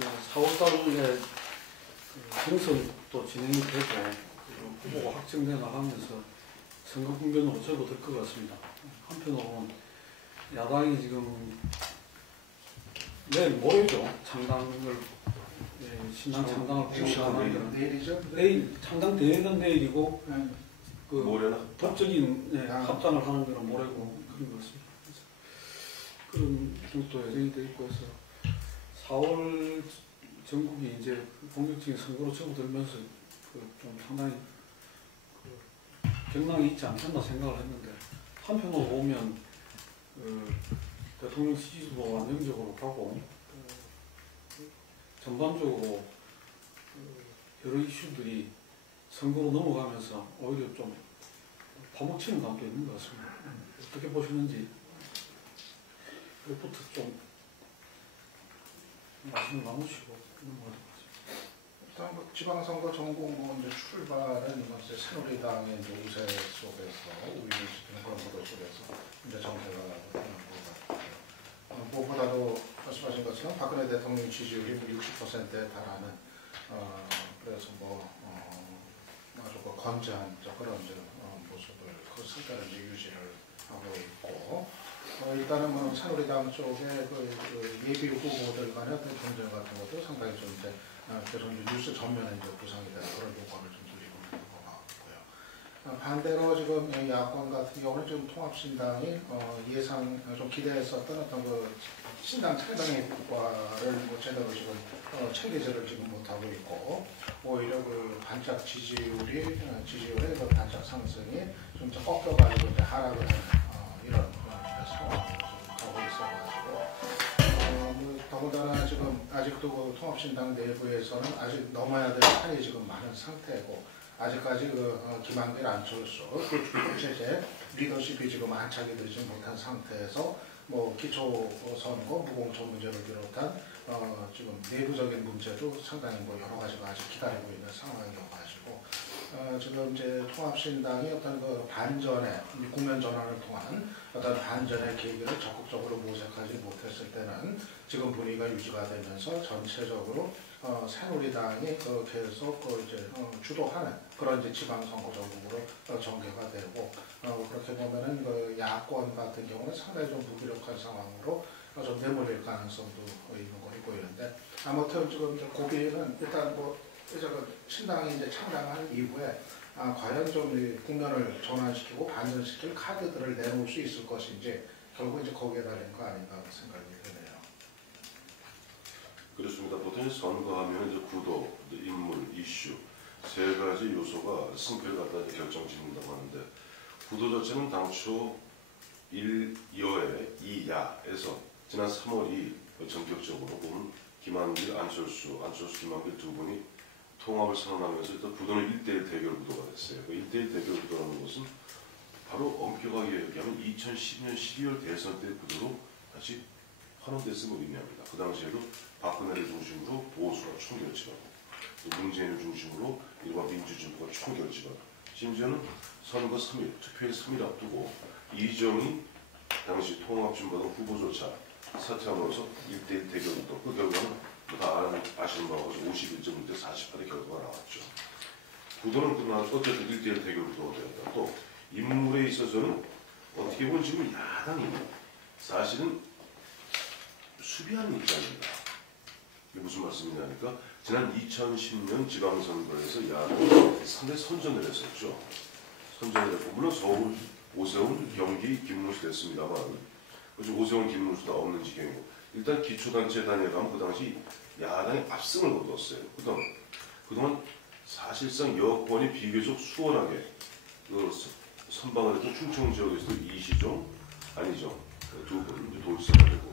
4월달에 경선도 진행이 되고 후보가 확정돼 나가면서 선거 국면으로 접어들 것 같습니다. 한편으로는 야당이 지금 내일 모레죠. 창당을 신당 창당을 공식하는 내일이죠? 내일 창당 대회는 내일이고 그 모레나 법적인 합당을 하는 거는 모레고 그런 것 같습니다. 그런 정도 예정이 돼 있고 해서 4월 전국이 이제 본격적인 선거로 접어들면서 좀 상당히 경랑이 있지 않겠나 생각을 했는데 한편으로 보면 대통령 지지도 안정적으로 가고 전반적으로 여러 이슈들이 선거로 넘어가면서 오히려 좀 파묻히는 감도 있는 것 같습니다. 어떻게 보시는지 그것부터 좀 말씀을 나누시고 넘어가도록 하겠습니다. 일단 뭐 지방선거 전국 이제 출발은 이번 새누리당의 이제 우세 속에서 우위를 지키는 그런 구도 속에서 이제 정세가 되는 것 같아요. 무엇보다도 말씀하신 것처럼 박근혜 대통령 지지율이 60%에 달하는 그래서 아주 건재한 그런 이제 모습을 그 성과를 이제 유지를 하고 있고 일단은 새누리당 쪽에 그 예비 후보들 간의 어떤 경쟁 같은 것도 상당히 좀 이제 계속 뉴스 전면에 이제 구성이 되는 그런 효과를 좀 누리고 있는 것 같고요. 반대로 지금 야권 같은 경우는 지금 통합신당이 예상 좀 기대했었던 어떤 그 신당 창당의 효과를 제대로 지금 챙기지를 지금 못하고 있고 오히려 그 반짝 지지율의 그 반짝 상승이 좀 꺾여가지고 이제 하락을 하는 이런 상황으로 지금 가고 있어가지고 더군다나 지금 아직도 그 통합신당 내부에서는 아직 넘어야 될 산이 지금 많은 상태고 아직까지 그 김한길 안철수 체제 리더십이 지금 안착이 되지 못한 상태에서 기초선거 무공천 문제를 비롯한 지금 내부적인 문제도 상당히 여러 가지가 아직 기다리고 있는 상황이어가지고 지금 이제 통합신당이 어떤 그 반전의 국면 전환을 통한 어떤 반전의 계기를 적극적으로 모색하지 못했을 때는 지금 분위기가 유지가 되면서 전체적으로 새누리당이 계속 이제 주도하는 그런 이제 지방선거 전국으로 전개가 되고 그렇게 보면은 그 야권 같은 경우는 상당히 좀 무기력한 상황으로 좀 내몰릴 가능성도 있는 거 보이는데 아무튼 지금 이제 고비는 일단 이제 신당이 이제 창당한 이후에 과연 좀 국면을 전환시키고 반전시킬 카드들을 내놓을 수 있을 것인지 결국 이제 거기에 달린 거 아닌가 생각이 드네요. 그렇습니다. 보통 선거하면 이제 구도, 인물, 이슈 세 가지 요소가 승패를 갖다 결정짓는다고 하는데 구도 자체는 당초 1여에 2야에서 지난 3월이 전격적으로 보면 김한길, 안철수, 김한길 두 분이 통합을 선언하면서 일단 구도는 1대1 대결 구도가 됐어요. 그 1대1 대결 구도라는 것은 바로 엄격하게 얘기하면 2012년 12월 대선 때 구도로 다시 환원됐음을 의미합니다. 그 당시에도 박근혜를 중심으로 보수가 총결집하고 또 문재인을 중심으로 일반 민주진보가 총결집하고 심지어는 선거 3일, 투표일 3일 앞두고 이정희 당시 통합진보당 후보조차 사퇴함으로써 1대1 대결 구도 그 결과는 다 아시는 바와 같이 51.1대 48의 결과가 나왔죠. 구도는 그러나 어쨌든 1대1 대결 구도가 되었다. 또 인물에 있어서는 어떻게 보면 지금 야당이 사실은 수비하는 입장입니다. 이게 무슨 말씀이냐니까 지난 2010년 지방선거에서 야당이 상당히 선전을 했었죠. 선전을 했고 물론 서울 오세훈, 경기 김문수 됐습니다만 오세훈, 김문수도 없는 지경이고 일단 기초단체 다녀가면 그 당시 야당이 압승을 거뒀어요. 그동안 사실상 여권이 비교적 수월하게 선방을 했던 충청 지역에서도 이시종, 안희정 두 분 돌세가 되고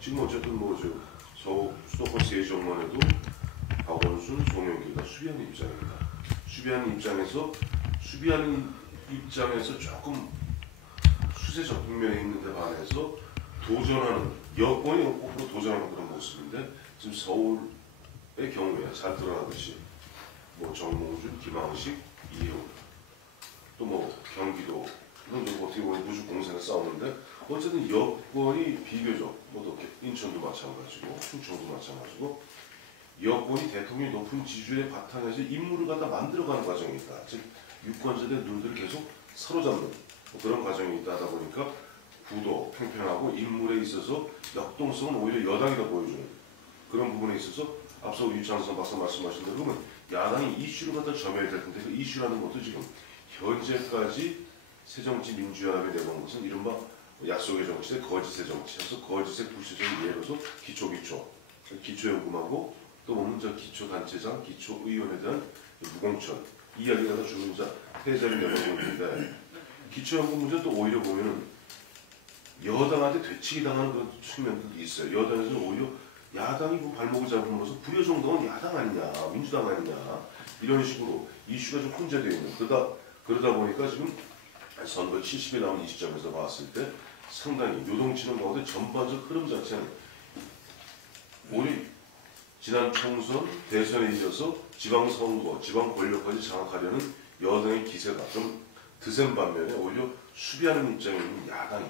지금 어쨌든 수도권 세정만 해도 박원순, 송영길 다 수비하는 입장입니다. 수비하는 입장에서 조금 수세적 국면에 있는데 반해서 도전하는 여권이 거꾸로 도전하는 그런 모습인데 지금 서울의 경우에 잘 드러나듯이 정몽준, 김항식, 이혜원 또 경기도 이런 좀 어떻게 보면 무주 공생에 싸우는데 어쨌든 여권이 비교적 인천도 마찬가지고 충청도 마찬가지고 여권이 대통령이 높은 지지율의 바탕에서 인물을 갖다 만들어가는 과정이 있다. 즉 유권자들의 눈들을 계속 사로잡는 그런 과정이 있다 하다 보니까 구도, 평평하고 인물에 있어서 역동성은 오히려 여당이 더 보여주는 그런 부분에 있어서 앞서 유창선 박사 말씀하신 대로 그러면 야당이 이슈를 갖다 점해야 될 텐데 그 이슈라는 것도 지금 현재까지 새정치민주연합이 내건 것은 이른바 약속의 정치 대 거짓의 정치여서 거짓의 구체적인 예로서 기초연금하고 또 보면 저 기초단체장, 기초의원에 대한 무공천 이야기가 다 주로 이제 패자를 내놓고 있는데 기초연금 문제는 또 오히려 보면은 여당한테 되치기 당하는 그런 측면도 있어요. 여당에서는 오히려 야당이 뭐 발목을 잡으면서 부여정당은 야당 아니냐, 민주당 아니냐 이런 식으로 이슈가 좀 혼재되어 있는 그러다 보니까 지금 선거 70일 남은 이 시점에서 봤을 때 상당히 요동치는 가운데 전반적 흐름 자체는 우리 지난 총선 대선에 이어서 지방선거, 지방 권력까지 장악하려는 여당의 기세가 좀 드센 반면에 오히려 수비하는 입장에 있는 야당이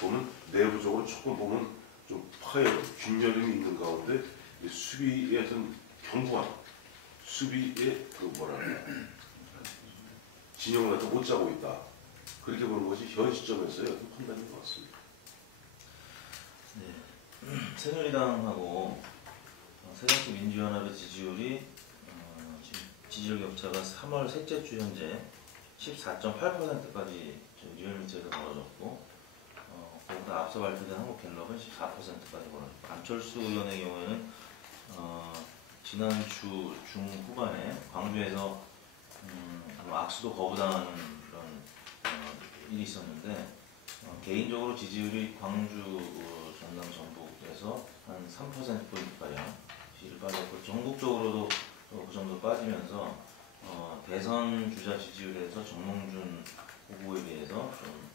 보면 내부적으로 조금 보면 좀 파열은 균열음이 있는 가운데 수비의 어떤 견고한 수비의 그 뭐랄까 진영을 갖다 못 짜고 있다. 그렇게 보는 것이 현 시점에서의 어떤 판단인 것 같습니다. 네. 새누리당하고 새정치민주연합의 지지율이 지금 지지율 격차가 3월 셋째 주 현재 14.8%까지 리얼미터에서 벌어졌고 그보다 앞서 발표된 한국갤럽은 14%까지 벌어졌고 안철수 의원의 경우에는 지난 주 중후반에 광주에서 악수도 거부당하는 그런 일이 있었는데 개인적으로 지지율이 광주 전남 전북에서 한 3%포인트가량 지지를 빠졌고 전국적으로도 그 정도 빠지면서 대선 주자 지지율에서 정몽준 후보에 비해서 좀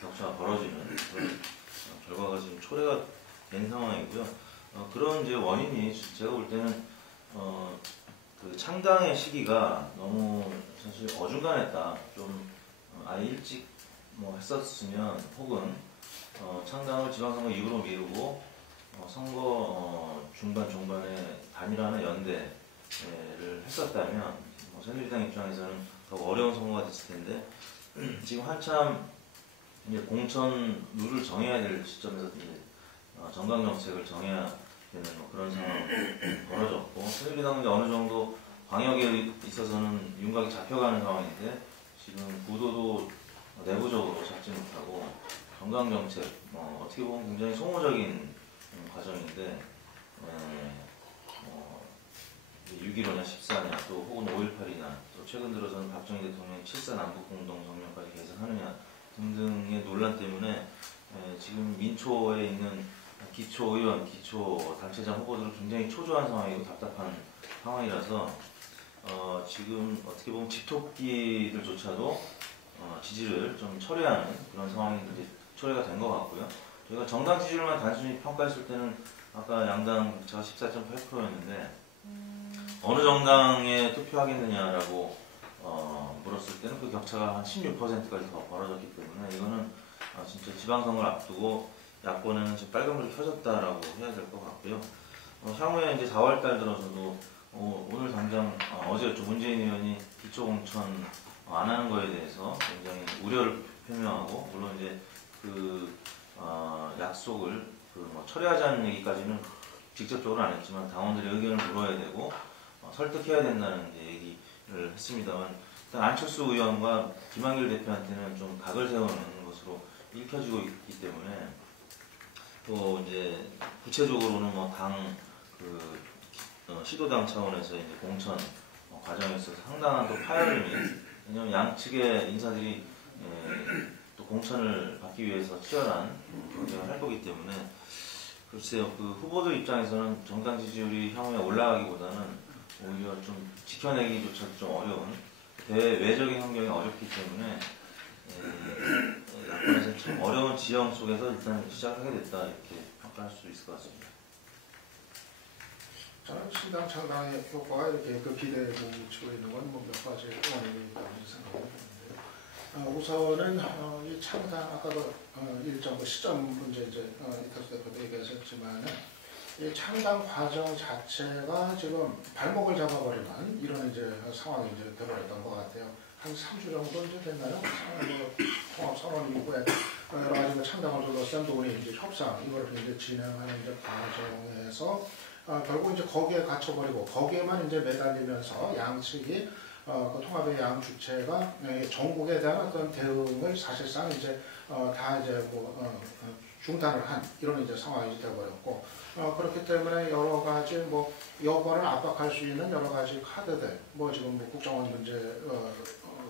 격차가 벌어지는 그런 결과가 지금 초래가 된 상황이고요. 그런 이제 원인이 제가 볼 때는 그 창당의 시기가 너무 사실 어중간했다. 좀 아예 일찍 뭐 했었으면 혹은 창당을 지방선거 이후로 미루고 선거 중반 중반에 단일화나 연대를 했었다면 새누리당 입장에서는 더 어려운 선거가 됐을 텐데 지금 한참 이제 공천 룰을 정해야 될 시점에서 이제 정강 정책을 정해야 되는 뭐 그런 상황이 벌어졌고 새누리당은 이제 어느 정도 방역에 있어서는 윤곽이 잡혀가는 상황인데 지금 구도도 내부적으로 잡지 못하고 정강 정책 어떻게 보면 굉장히 소모적인 과정인데 6.15냐 14냐 또 혹은 5.18이나 또 최근 들어서는 박정희 대통령이 7.4 남북공동성명까지 개선하느냐 등등의 논란 때문에 지금 민초에 있는 기초의원, 기초단체장 후보들은 굉장히 초조한 상황이고 답답한 상황이라서 지금 어떻게 보면 집토끼들조차도 지지를 좀 철회하는 그런 상황이 이제 초래가 된 것 같고요. 저희가 정당 지지율만 단순히 평가했을 때는 아까 양당 격차가 14.8%였는데 어느 정당에 투표하겠느냐라고 물었을 때는 그 격차가 한 16%까지 더 벌어졌기 때문에 이거는 진짜 지방선거를 앞두고 야권에는 지금 빨간불이 켜졌다라고 해야 될 것 같고요. 향후에 이제 4월달 들어서도 오늘 당장 어제였죠. 문재인 의원이 기초공천 안 하는 거에 대해서 굉장히 우려를 표명하고 물론 이제 그 약속을 철회하자는 얘기까지는 직접적으로 안 했지만 당원들의 의견을 물어야 되고 설득해야 된다는 이제 얘기를 했습니다만 일단 안철수 의원과 김한길 대표한테는 좀 각을 세우는 것으로 읽혀지고 있기 때문에 또 이제 구체적으로는 당 시도당 차원에서 이제 공천 과정에 있어서 상당한 또 파열음이 왜냐하면 양측의 인사들이 또 공천을 받기 위해서 치열한 경쟁을 할 거기 때문에 글쎄요 그 후보들 입장에서는 정당 지지율이 향후에 올라가기보다는 오히려 좀 지켜내기조차도 좀 어려운 대외적인 환경이 어렵기 때문에 야권에서 참 어려운 지형 속에서 일단 시작하게 됐다 이렇게 평가할 수 있을 것 같습니다. 저는 신당 창당의 효과가 이렇게 그 기대에 묻히고 있는 건 몇 가지 원인이 있다고 생각을 하는데요. 우선은 이 창당 아까도 일정 시점 문제 이제 이탁수 대표도 얘기하셨지만 이 창당 과정 자체가 지금 발목을 잡아버리는 이런 이제 상황이 이제 되어버렸던 것 같아요. 한 3주 정도 이제 됐나요? 통합 선언 이후에 여러 가지 창당을 둘러싼 논의, 이제 협상 이걸 이제 진행하는 이제 과정에서 결국 이제 거기에 갇혀버리고 거기에만 이제 매달리면서 양측이 그 통합의 양 주체가 전국에 대한 어떤 대응을 사실상 이제 다 이제 중단을 한 이런 이제 상황이 되어버렸고 그렇기 때문에 여러 가지 여권을 압박할 수 있는 여러 가지 카드들 지금 국정원 문제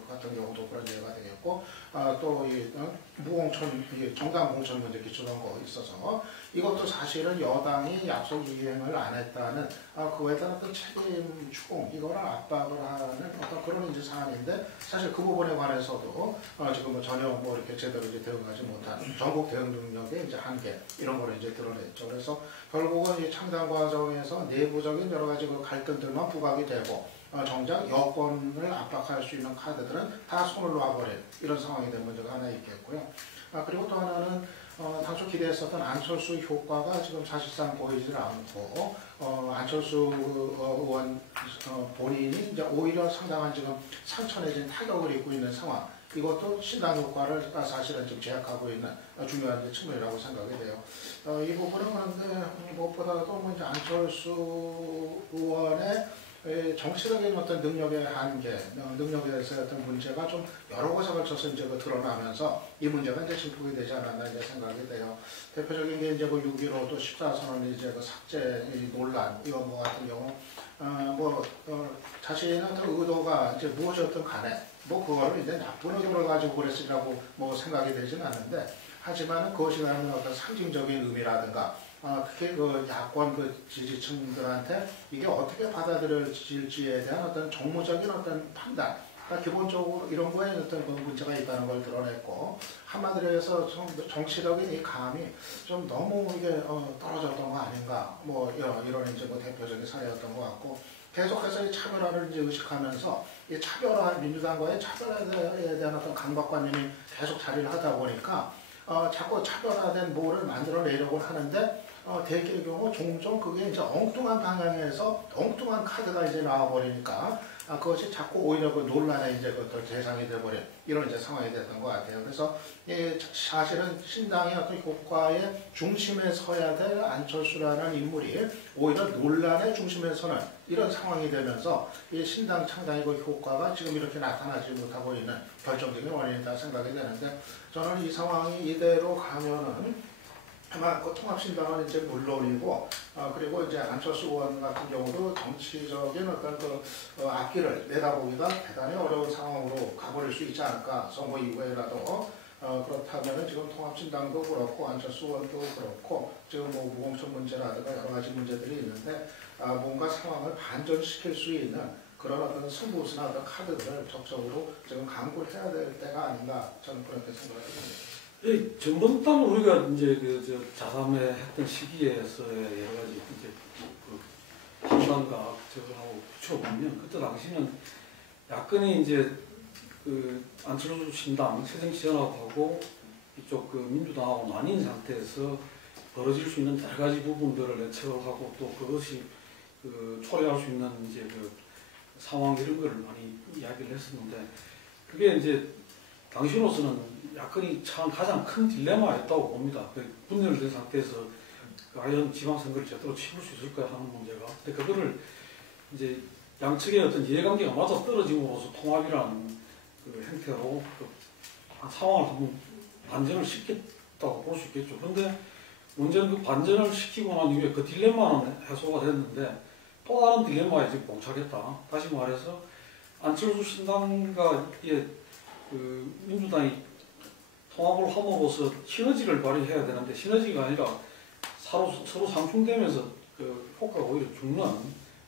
같은 경우도 그런 예가 되겠고 또 이 무공천 정당 공천 문제 기초선거 있어서 이것도 사실은 여당이 약속 이행을 안 했다는 그거에 따른 어떤 책임 추궁 이거를 압박을 하는 어떤 그런 이제 사안인데 사실 그 부분에 관해서도 지금 전혀 이렇게 제대로 이제 대응하지 못한 전국 대응 능력의 이제 한계 이런 거를 이제 드러냈죠. 그래서 결국은 이 창당 과정에서 내부적인 여러 가지 그 갈등들만 부각이 되고 정작 여권을 압박할 수 있는 카드들은 다 손을 놔버린 이런 상황이 된 문제가 하나 있겠고요. 그리고 또 하나는 당초 기대했었던 안철수 효과가 지금 사실상 보이질 않고 안철수 의원 본인이 이제 오히려 상당한 지금 상처 내진 타격을 입고 있는 상황. 이것도 신당 효과를 사실은 지금 제약하고 있는 중요한 측면이라고 생각이 돼요. 이 부분은 그런데 무엇보다도 이제 안철수 의원의 정치적인 어떤 능력의 한계, 능력에서의 어떤 문제가 좀 여러 곳에 걸쳐서 이제 드러나면서 이 문제가 이제 진폭이 되지 않았나 이제 생각이 돼요. 대표적인 게 이제 6.15 또 14선언 이제 삭제 논란 이런 거 같은 경우, 자신의 어떤 의도가 이제 무엇이었든 간에 그거를 이제 나쁜 의도를 가지고 그랬으라고 생각이 되지는 않는데 하지만 그것이 갖는 어떤 상징적인 의미라든가 특히 그 야권 그 지지층들한테 이게 어떻게 받아들여질지에 대한 어떤 정무적인 어떤 판단, 기본적으로 이런 거에 어떤 그 문제가 있다는 걸 드러냈고 한마디로 해서 정치적인 이 감이 좀 너무 이게 떨어졌던 거 아닌가, 이런 이제 대표적인 사례였던 것 같고 계속해서 이 차별화를 이제 의식하면서 이 민주당과의 차별화에 대한 어떤 강박관념이 계속 자리를 하다 보니까 자꾸 차별화된 뭐를 만들어내려고 하는데 대개의 경우 종종 그게 이제 엉뚱한 방향에서 엉뚱한 카드가 이제 나와버리니까 그것이 자꾸 오히려 그 논란의 이제 그 대상이 돼버린 이런 이제 상황이 됐던 것 같아요. 그래서 사실은 신당의 어떤 효과의 중심에 서야 될 안철수라는 인물이 오히려 논란의 중심에 서는 이런 상황이 되면서 이 신당 창당의 그 효과가 지금 이렇게 나타나지 못하고 있는 결정적인 원인이다 생각이 되는데 저는 이 상황이 이대로 가면은 아마 그 통합신당은 이제 물론이고 그리고 이제 안철수 의원 같은 경우도 정치적인 어떤 그 앞길을 내다보기가 대단히 어려운 상황으로 가버릴 수 있지 않을까. 선거 이후에라도 그렇다면 지금 통합신당도 그렇고 안철수 의원도 그렇고 지금 무공천 문제라든가 여러 가지 문제들이 있는데 뭔가 상황을 반전시킬 수 있는 그런 어떤 승부수나 어떤 카드들을 적극적으로 지금 강구를 해야 될 때가 아닌가 저는 그렇게 생각을 합니다. 전번달 우리가 이제 자삼회 했던 시기에서의 여러 가지 이제 판단과 저거하고 붙여보면 그때 당시는 야권이 이제 안철수 신당 새정치연합하고 이쪽 민주당하고 나뉜 상태에서 벌어질 수 있는 여러 가지 부분들을 예측을 하고 또 그것이 초래할 수 있는 이제 상황 이런 거를 많이 이야기를 했었는데 그게 이제 당시로서는 야권이 참 가장 큰 딜레마였다고 봅니다. 분열된 상태에서 과연 지방선거를 제대로 치를 수 있을까 하는 문제가. 근데 그거를 이제 양측의 어떤 이해관계가 맞아 떨어짐으로써 통합이라는 형태로 상황을 한번 반전을 시켰다고 볼 수 있겠죠. 그런데 문제는 반전을 시키고 난 이후에 그 딜레마는 해소가 됐는데 또 다른 딜레마에 지금 봉착했다. 다시 말해서 안철수 신당과 민주당이 통합을 함으로써 시너지를 발휘해야 되는데 시너지가 아니라 서로 상충되면서 효과가 오히려 죽는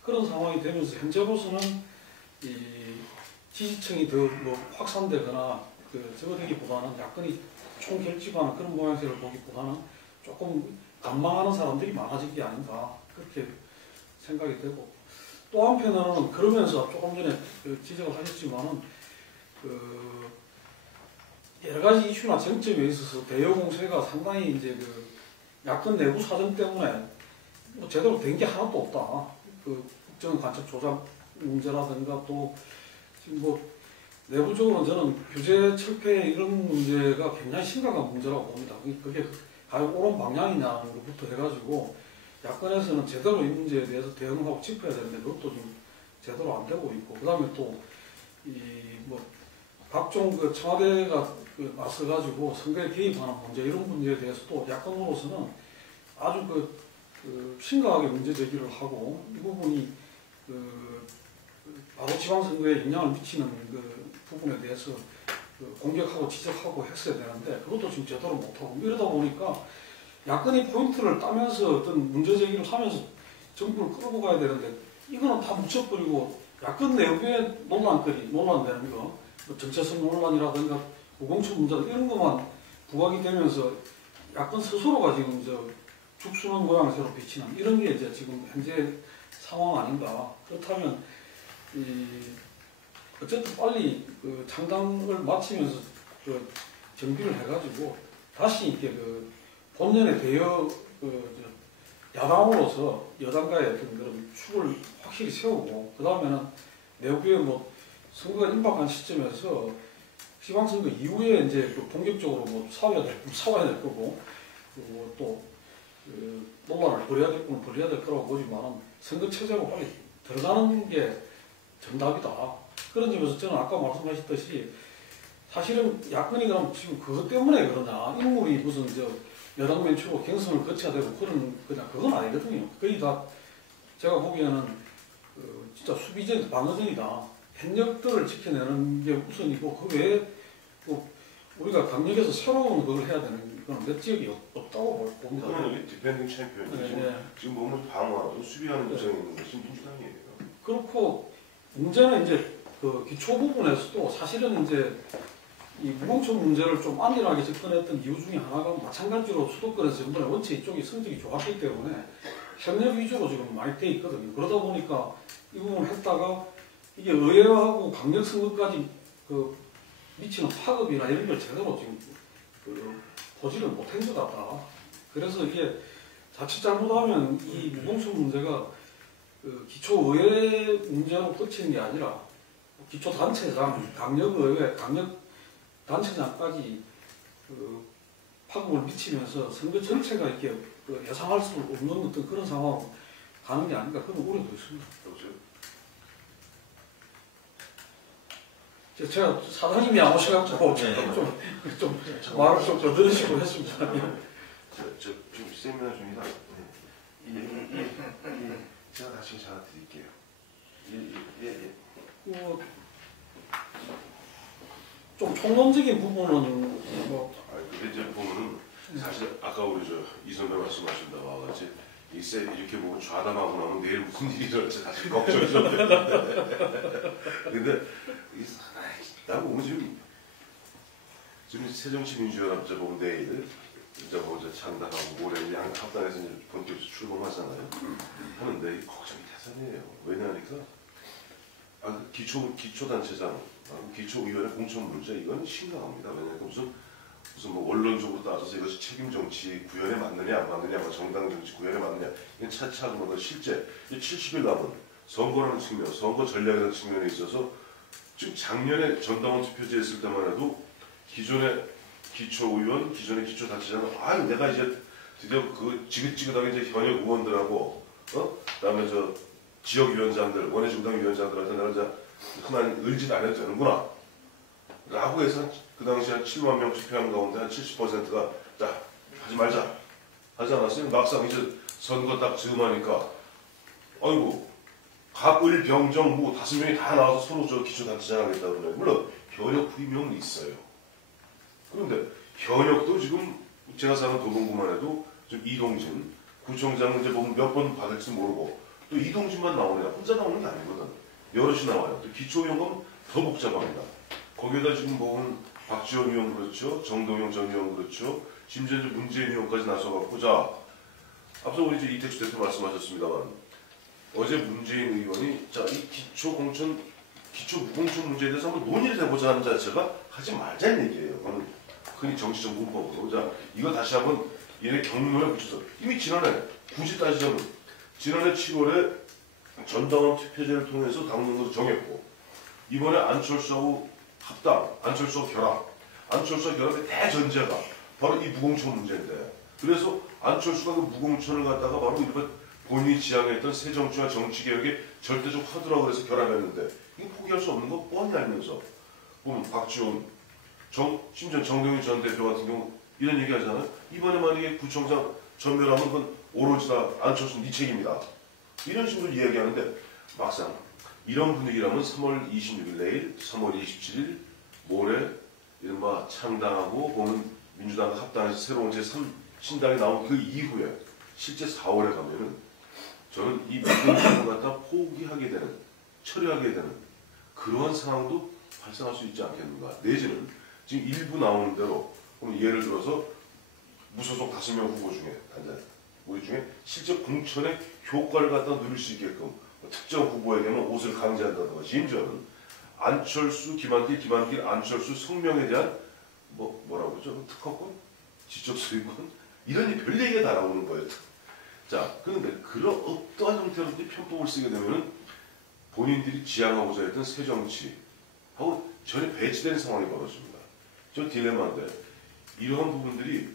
그런 상황이 되면서 현재로서는 이 지지층이 더 확산되거나 저거 되기보다는 야권이 총결집하는 그런 모양새를 보기보다는 조금 관망하는 사람들이 많아진 게 아닌가 그렇게 생각이 되고 또 한편으로는 그러면서 조금 전에 지적을 하셨지만은 여러 가지 이슈나 쟁점에 있어서 대여 공세가 상당히 이제 야권 내부 사정 때문에 뭐 제대로 된 게 하나도 없다. 그 국정 간첩 조작 문제라든가 또 지금 뭐 내부적으로 저는 규제 철폐 이런 문제가 굉장히 심각한 문제라고 봅니다. 그게 과연 옳은 방향이냐는 것부터 해가지고 야권에서는 제대로 이 문제에 대해서 대응하고 짚어야 되는데 그것도 좀 제대로 안 되고 있고, 그다음에 또 이 뭐 각종 그 청와대가 그 나서가지고 선거에 개입하는 문제 이런 문제에 대해서도 야권으로서는 아주 그 심각하게 문제 제기를 하고, 이 부분이 바로 지방선거에 영향을 미치는 그 부분에 대해서 공격하고 지적하고 했어야 되는데 그것도 지금 제대로 못하고, 이러다 보니까 야권이 포인트를 따면서 어떤 문제 제기를 하면서 정부를 끌고 가야 되는데 이거는 다 묻혀버리고 야권 내부의 논란되는 거, 뭐 정체성 논란이라든가 우공천 문제 이런 것만 부각이 되면서 야권 스스로가 지금 죽순한 모양을 새로 비치는 이런 게 이제 지금 현재 상황 아닌가. 그렇다면 어쨌든 빨리 그 창당을 마치면서 그 정비를 해가지고 다시 이렇게 그 본연의 대여 야당으로서 여당과의 어떤 그런 축을 확실히 세우고, 그 다음에는 내부에 뭐 선거가 임박한 시점에서 지방선거 이후에 이제 그 본격적으로 뭐 싸워야 될 거고, 그리고 또 논란을 벌여야 될 거는 벌여야 될 거라고 보지만은 선거 체제로 빨리 들어가는 게 정답이다. 그런 점에서 저는 아까 말씀하셨듯이 사실은 야권이 그럼 지금 그것 때문에 그러냐, 인물이 무슨 여당 맨주로 경선을 거쳐야 되고 그건 아니거든요. 거의 다 제가 보기에는 진짜 수비전, 방어전이다. 현역들을 지켜내는 게 우선이고 그 외에 우리가 강력에서 새로운 걸 해야 되는 건 몇 지역이 없다고 봅니다. 그러면 여기 디펜딩 챔피언이 네. 지금 몸을 방어하고 수비하는 입장에 있는 것이 민주당이에요. 그렇고 문제는 이제 그 기초 부분에서도 사실은 이제 이 무공천 문제를 좀 안일하게 접근했던 이유 중에 하나가 마찬가지로 수도권에서 이번에 원체 이쪽이 성적이 좋았기 때문에 협력 위주로 지금 많이 돼 있거든요. 그러다 보니까 이 부분을 했다가 이게 의회하고 강력 선거까지 그 미치는 파급이나 이런 걸 제대로 지금 보지를 못한 것 같다. 그래서 이게 자칫 잘못하면 이 무공천 문제가 기초의회 문제로 끝이는 게 아니라 기초단체장, 강력의회, 강력단체장까지 파급을 미치면서 선거 전체가 이렇게 예상할 수 없는 어떤 그런 상황으로 가는 게 아닌가 그런 우려도 있습니다. 제가 사장님이 안 오셔갖고 좀 말을 좀 더 들으시고 했습니다. 좀 세미나 중이다. 제가 다시 전화 드릴게요. 좀 총론적인 부분은 근데 이제 보면은 사실 아까 우리 이선배 말씀하신 바와 같이 이렇게 보고 좌담하고 나면 내일 무슨 일이 일어날지 사실 걱정이 좀 되는데 근데 나 보면 지금 새정치민주연합 보면 내일 이제 창당하고 모레 합당해서 이제 본격적으로 출범하잖아요. 하는데 걱정이 대단해요. 왜냐하니까 기초단체장, 기초의원의 공천 문제 이건 심각합니다. 왜냐하면 무슨 뭐 원론적으로 따져서 이것이 책임 정치 구현에 맞느냐 안 맞느냐, 정당 정치 구현에 맞느냐 이건 차차하고 실제 70일 남은 선거라는 측면, 선거 전략이라는 측면에 있어서 지금 작년에 전당원 투표제 했을 때만 해도 기존의 기초의원, 기존의 기초단체장은 내가 이제 드디어 그 지긋지긋하게 이제 현역 의원들하고 그다음에 지역위원장들, 원외정당 위원장들한테 내가 이제 흔한 을짓 안 해도 되는구나 라고 해서 그 당시 한 7만 명 투표한 가운데 한 70%가 자 하지 말자 하지 않았어요. 막상 이제 선거 딱 즈음하니까 아이고 각 을, 병, 정, 무 5명이 다 나와서 서로 기초단체장 하겠다 그러네요. 물론 현역 후임명은 있어요. 그런데 현역도 지금 제가 사는 도봉구만 해도 좀 이동진 구청장 이제 보면 몇 번 받을지 모르고 또 이동진만 나오느냐 혼자 나오는 게 아니거든. 여럿이 나와요. 또 기초의원은 더 복잡합니다. 거기에다 지금 보면 박지원 의원 그렇죠, 정동영 전 의원 그렇죠, 심지어 이제 문재인 의원까지 나서갖고 자 앞서 우리 이제 이택수 대표 말씀하셨습니다만 어제 문재인 의원이 자 이 기초 무공천 문제에 대해서 한번 논의를 해보자 하는 자체가 하지 말자는 얘기예요. 그건 흔히 정치적 문법으로 자 이거 다시 한번 얘네 경로에 붙여서 이미 지난해 굳이 따지자면 지난해 7월에 전당원 투표제를 통해서 당론으로 정했고 이번에 안철수하고 합당, 안철수와 결합, 안철수와 결합의 대전제가 바로 이 무공천 문제인데 그래서 안철수가 그 무공천을 갖다가 바로 이번 본인이 지향했던 새정치와 정치개혁의 절대적 화두라고 해서 결합했는데 이거 포기할 수 없는 거 뻔히 알면서 보면 박지원, 심지어 정동윤 전 대표 같은 경우 이런 얘기 하잖아요. 이번에 만약에 구청장 전멸하면 그건 오로지 다 안철수 네 책임이다. 이런 식으로 이야기하는데 막상 이런 분위기라면 3월 26일 내일, 3월 27일 모레 이른바 창당하고 보는 민주당과 합당해서 새로운 제3신당이 나온 그 이후에 실제 4월에 가면은 저는 이 무공천을 갖다 포기하게 되는, 처리하게 되는 그러한 상황도 발생할 수 있지 않겠는가. 내지는 지금 일부 나오는 대로 예를 들어서 무소속 5명 후보 중에 우리 중에 실제 공천의 효과를 갖다 누릴 수 있게끔 특정 후보에게는 옷을 강제한다든가 심지어는 안철수, 김한길, 안철수 성명에 대한 뭐라고 그러죠? 특허권? 지적 소유권? 이런 별 얘기가 다 나오는 거예요. 자, 그런데 그런 어떠한 형태로 편법을 쓰게 되면은 본인들이 지향하고자 했던 새정치하고 전혀 배치된 상황이 벌어집니다. 저 딜레마인데 이러한 부분들이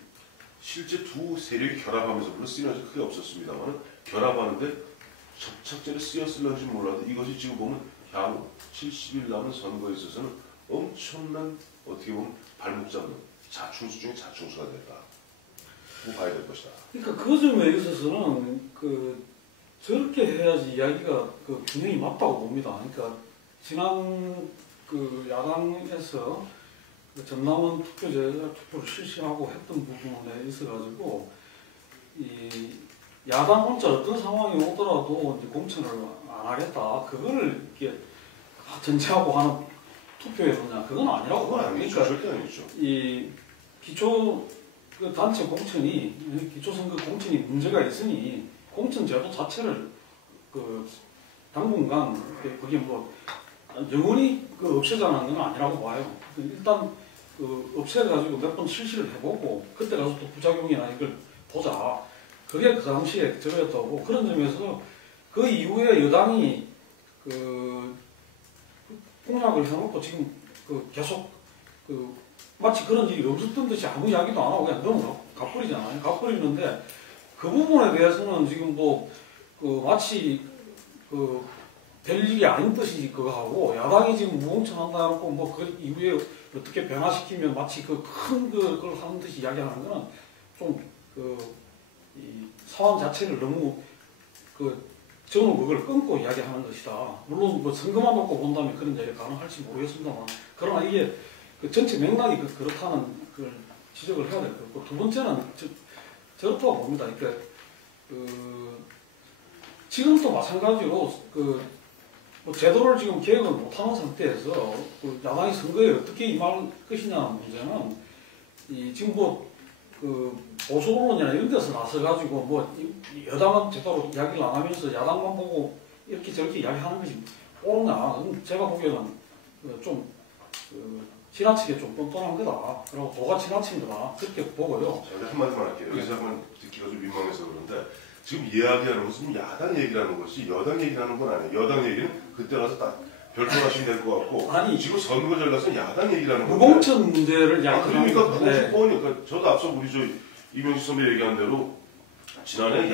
실제 두 세력이 결합하면서 물론 시너지 크게 없었습니다만 결합하는데 접착제를 쓰였을런지 몰라도 이것이 지금 보면 향후 70일 남은 선거에 있어서는 엄청난 어떻게 보면 발목 잡는 자충수 중에 자충수가 됐다. 뭐 봐야 될 것이다. 그러니까 그 점에 있어서는 저렇게 해야지 이야기가 균형이 맞다고 봅니다. 그러니까 지난 야당에서 전남원 투표를 실시하고 했던 부분에 있어가지고 이 야당 혼자 어떤 상황이 오더라도 이제 공천을 안 하겠다. 그거를 이렇게 전체하고 하는 투표였느냐? 그건 아니라고 봐요. 그러니까 절대 아니죠. 이 기초 단체 공천이 기초선거 공천이 문제가 있으니 공천 제도 자체를 당분간 그게 영원히 없애자는 건 아니라고 봐요. 일단 없애가지고 몇 번 실시를 해보고 그때 가서 또 부작용이나 이걸 보자. 그게 그 당시에 저였다고 그런 점에서 그 이후에 여당이 공약을 해놓고 지금 계속 마치 그런 일이 없었던 듯이 아무 이야기도 안 하고 그냥 너무 가버리잖아요. 가버리는데 그 부분에 대해서는 지금 마치 별 일이 아닌 듯이 그거 하고 야당이 지금 무공천한다 해놓고 그 이후에 어떻게 변화시키면 마치 큰 그걸 하는 듯이 이야기하는 거는 좀 이 상황 자체를 너무 저는 그걸 끊고 이야기하는 것이다. 물론 선거만 놓고 본다면 그런 이야기가 가능할지 모르겠습니다만 그러나 이게 전체 맥락이 그렇다는 걸 지적을 해야 될 거고 두 번째는 저렇다고 봅니다. 그러니까 지금도 마찬가지로 제도를 지금 개혁을 못하는 상태에서 야당이 선거에 어떻게 임할 것이냐 문제는 지금 보수 언론이나 이런 데서 나서가지고 여당은 제대로 이야기를 안 하면서 야당만 보고 이렇게 저렇게 이야기하는 것이 옳으냐? 제가 보기에는 좀 지나치게 좀 뻔뻔한 거다. 그리고 도가 지나친 거다. 그렇게 보고요. 제가 한마디만 할게요. 여기서 한번 듣기가 좀 민망해서 그런데 지금 이야기하는 것은 야당 얘기라는 것이 여당 얘기라는 건 아니에요. 여당 얘기는 그때 가서 딱 별도하시면 될 것 같고 아니 지금 선거절 가서 야당 얘기라는 건데 무공천 문제를 그러니까 네. 그러니까 저도 앞서 우리 이명식 선배 얘기한 대로 지난해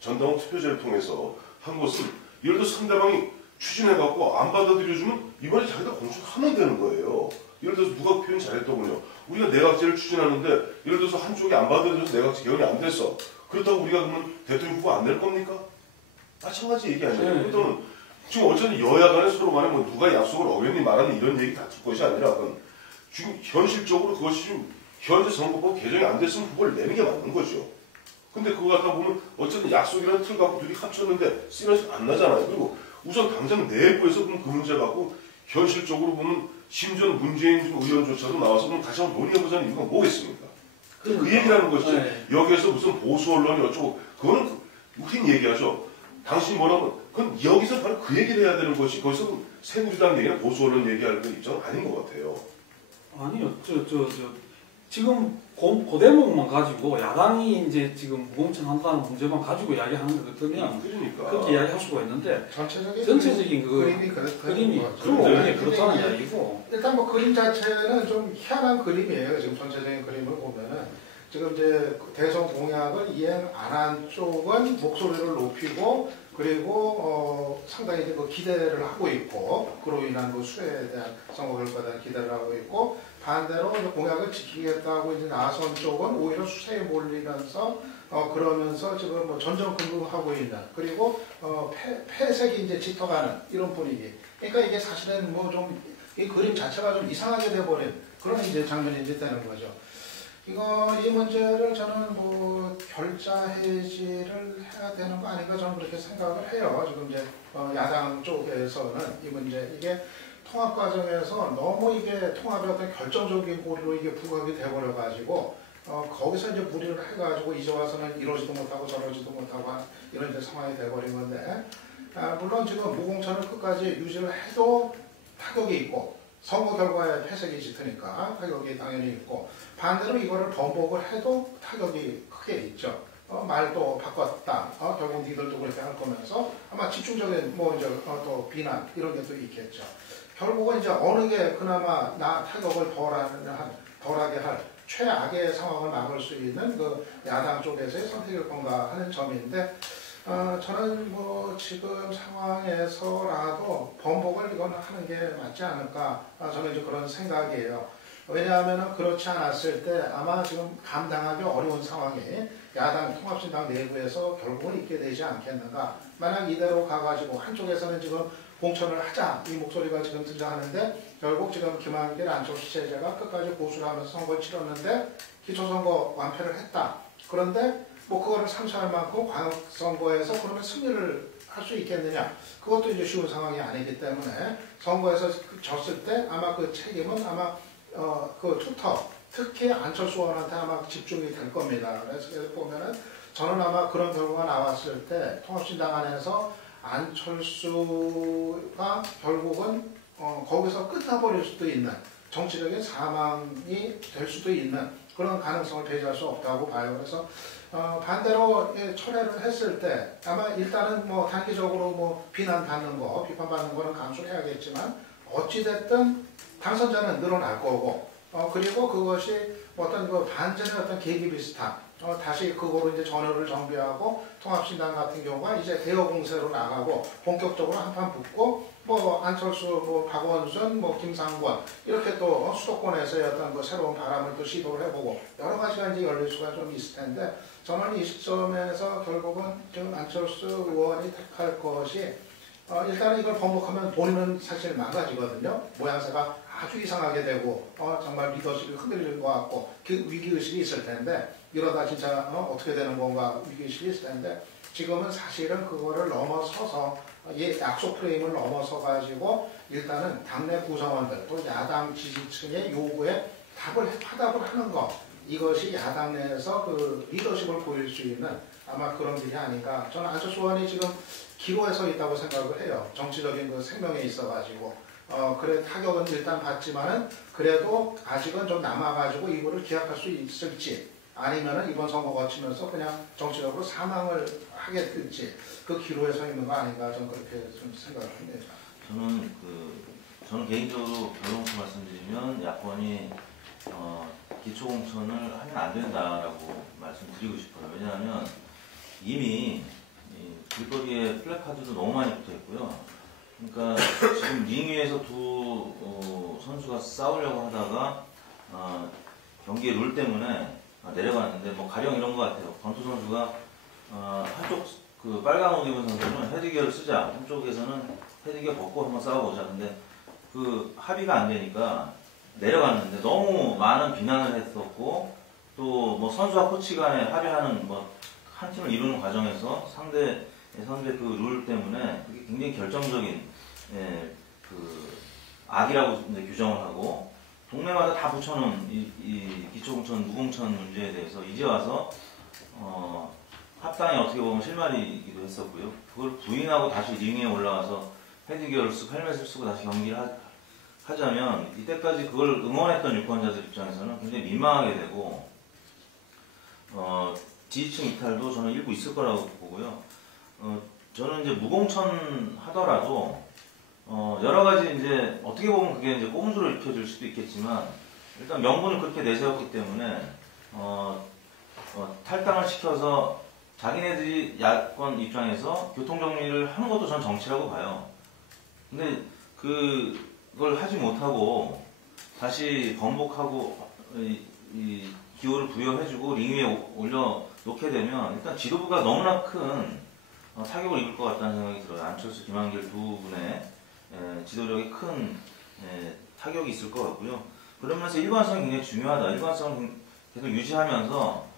전당원 투표제를 통해서 한 것은 예를 들어 상대방이 추진해갖고 안 받아들여주면 이번에 자기가 공천하면 되는 거예요. 예를 들어서 누가 표현 잘했더군요. 우리가 내각제를 추진하는데 예를 들어서 한쪽이 안 받아들여서 내각제 개헌이 안 됐어. 그렇다고 우리가 그러면 대통령 후보 안 낼 겁니까? 마찬가지 얘기 아니에요. 네. 그렇다면 지금 어쨌든 여야 간에 서로 간에 누가 약속을 어겼니 말하는 이런 얘기 다툴 것이 아니라 지금 현실적으로 그것이 지금 현재 선거법 개정이 안 됐으면 후보를 내는 게 맞는 거죠. 근데 그거 갖다 보면 어쨌든 약속이라는 틀 갖고 둘이 합쳤는데 시너지가 안 나잖아요. 그리고 우선 당장 내부에서 보면 그 문제 갖고 현실적으로 보면 심지어 문재인 의원조차도 나와서 그럼 다시 한번 논의해보자는 이유가 뭐겠습니까? 그 얘기라는 것이지. 네. 여기에서 무슨 보수 언론이 어쩌고 그거는 우린 얘기하죠. 당신이 뭐라고 그건 여기서 바로 그 얘기를 해야 되는 것이 거기서 새누리당 얘기나 보수 언론 얘기할 그 입장은 아닌 것 같아요. 아니요. 지금 그 대목만 가지고 야당이 이제 지금 무공천 한다는 문제만 가지고 이야기하는 것 같으면 그러니까 그렇게 이야기할 수가 있는데 전체적인 그 그림이 그렇다는 이야기고 일단 뭐 그림 자체는 좀 희한한 그림이에요. 지금 전체적인 그림을 보면은 지금 이제 대선 공약을 이행 안 한 쪽은 목소리를 높이고 그리고 상당히 이제 그 기대를 하고 있고 그로 인한 그 수혜에 대한 선거 결과에 대한 기대를 하고 있고 반대로 공약을 지키겠다고 이제 나선 쪽은 오히려 수세에 몰리면서 그러면서 지금 뭐 전전긍긍하고 있는 그리고 폐색이 이제 짙어가는 이런 분위기. 그러니까 이게 사실은 뭐 좀 이 그림 자체가 좀 이상하게 돼버린 그런 이제 장면이 이제 되는 거죠. 이 문제를 저는 뭐 결자 해지를 해야 되는 거 아닌가 저는 그렇게 생각을 해요. 지금 이제 야당 쪽에서는 이 문제 이게 통합 과정에서 너무 이게 통합의 어떤 결정적인 고리로 이게 부각이 돼버려가지고 거기서 이제 무리를 해가지고 이제 와서는 이러지도 못하고 저러지도 못하고 이런 이제 상황이 돼버린 건데 물론 지금 무공천을 끝까지 유지를 해도 타격이 있고 선거 결과에 폐색이 짙으니까 타격이 당연히 있고 반대로 이거를 번복을 해도 타격이 크게 있죠. 말도 바꿨다. 결국 니들도 그렇게 할 거면서 아마 집중적인 뭐 이제 또 비난 이런 게 또 있겠죠. 결국은 이제 어느 게 그나마 타격을 덜하게 할 최악의 상황을 막을 수 있는 그 야당 쪽에서의 선택일 건가 하는 점인데 저는 뭐 지금 상황에서라도 번복을 이건 하는 게 맞지 않을까 저는 이제 그런 생각이에요. 왜냐하면 그렇지 않았을 때 아마 지금 감당하기 어려운 상황이 야당 통합신당 내부에서 결국은 있게 되지 않겠는가. 만약 이대로 가가지고 한쪽에서는 지금 공천을 하자 이 목소리가 지금 등장하는데 결국 지금 김한길 안철수 체제가 끝까지 고수를 하면서 선거를 치렀는데 기초선거 완패를 했다. 그런데 뭐 그거를 상쇄할 만큼 광역선거에서 그러면 승리를 할 수 있겠느냐. 그것도 이제 쉬운 상황이 아니기 때문에 선거에서 졌을 때 아마 그 책임은 아마 그 투톱 특히 안철수 의원한테 아마 집중이 될 겁니다. 그래서 보면은 저는 아마 그런 결과가 나왔을 때 통합신당 안에서 안철수가 결국은 거기서 끝나버릴 수도 있는 정치적인 사망이 될 수도 있는 그런 가능성을 배제할 수 없다고 봐요. 그래서 반대로 철회를 했을 때 아마 일단은 뭐 단기적으로 뭐 비난받는 거, 비판받는 거는 감수를 해야겠지만 어찌됐든 당선자는 늘어날 거고 그리고 그것이 어떤 그 반전의 어떤 계기 비슷한 다시 그거로 이제 전열을 정비하고 통합신당 같은 경우가 이제 대여 공세로 나가고 본격적으로 한판 붙고 뭐 안철수, 뭐 박원순, 뭐 김상권 이렇게 또 수도권에서의 어떤 그 새로운 바람을 또 시도를 해보고 여러 가지가 이제 열릴 수가 좀 있을 텐데 저는 이 시점에서 결국은 지금 안철수 의원이 택할 것이 일단은 이걸 번복하면 본인은 사실 망가지거든요. 모양새가 아주 이상하게 되고 정말 리더십이 흔들릴 것 같고 그 위기의식이 있을 텐데 이러다 진짜 어떻게 되는 건가 위기의식이 있을 텐데 지금은 사실은 그거를 넘어서서 이 약속 프레임을 넘어서 가지고 일단은 당내 구성원들 또 야당 지지층의 요구에 화답을 하는 것 이것이 야당 내에서 그 리더십을 보일 수 있는 아마 그런 일이 아닌가. 저는 안철수 의원이 지금 기로에 서 있다고 생각을 해요. 정치적인 그 생명에 있어가지고 그래 타격은 일단 받지만은 그래도 아직은 좀 남아가지고 이거를 기약할 수 있을지 아니면은 이번 선거 거치면서 그냥 정치적으로 사망을 하게 될지 그 기로에 서 있는 거 아닌가 저는 그렇게 좀 생각을 합니다. 저는 개인적으로 결론부터 말씀드리면 야권이 기초공천을 하면 안 된다라고 말씀드리고 싶어요. 왜냐하면 이미 길거리에 플래카드도 너무 많이 붙어 있고요. 그러니까 지금 링 위에서 두 선수가 싸우려고 하다가 경기의 룰 때문에 내려갔는데 뭐 가령 이런 것 같아요. 권투 선수가 한쪽 그 빨간 옷 입은 선수는 헤드기어를 쓰자. 한쪽에서는 헤드기어 벗고 한번 싸워보자. 근데 그 합의가 안 되니까 내려갔는데 너무 많은 비난을 했었고 또 뭐 선수와 코치 간에 합의하는 뭐 한 팀을 이루는 과정에서 상대 그 룰 때문에 그게 굉장히 결정적인 그 악이라고 이제 규정을 하고 동네마다 다 붙여놓은 이 기초공천, 무공천 문제에 대해서 이제 와서 합당이 어떻게 보면 실마리이기도 했었고요. 그걸 부인하고 다시 링에 올라와서 헤드기어를 쓰고 헬멧을 쓰고 다시 경기를 하자면 이때까지 그걸 응원했던 유권자들 입장에서는 굉장히 민망하게 되고 지지층 이탈도 저는 일부 있을 거라고 보고요. 저는 이제 무공천 하더라도 여러 가지 이제 어떻게 보면 그게 이제 꼼수로 읽혀질 수도 있겠지만 일단 명분을 그렇게 내세웠기 때문에 탈당을 시켜서 자기네들이 야권 입장에서 교통정리를 하는 것도 전 정치라고 봐요. 근데 그걸 하지 못하고 다시 번복하고 이 기호를 부여해주고 링 위에 올려놓게 되면 일단 지도부가 너무나 큰 타격을 입을 것 같다는 생각이 들어요. 안철수, 김한길 두 분의 지도력에 큰 타격이 있을 것 같고요. 그러면서 일관성이 굉장히 중요하다. 일관성을 계속 유지하면서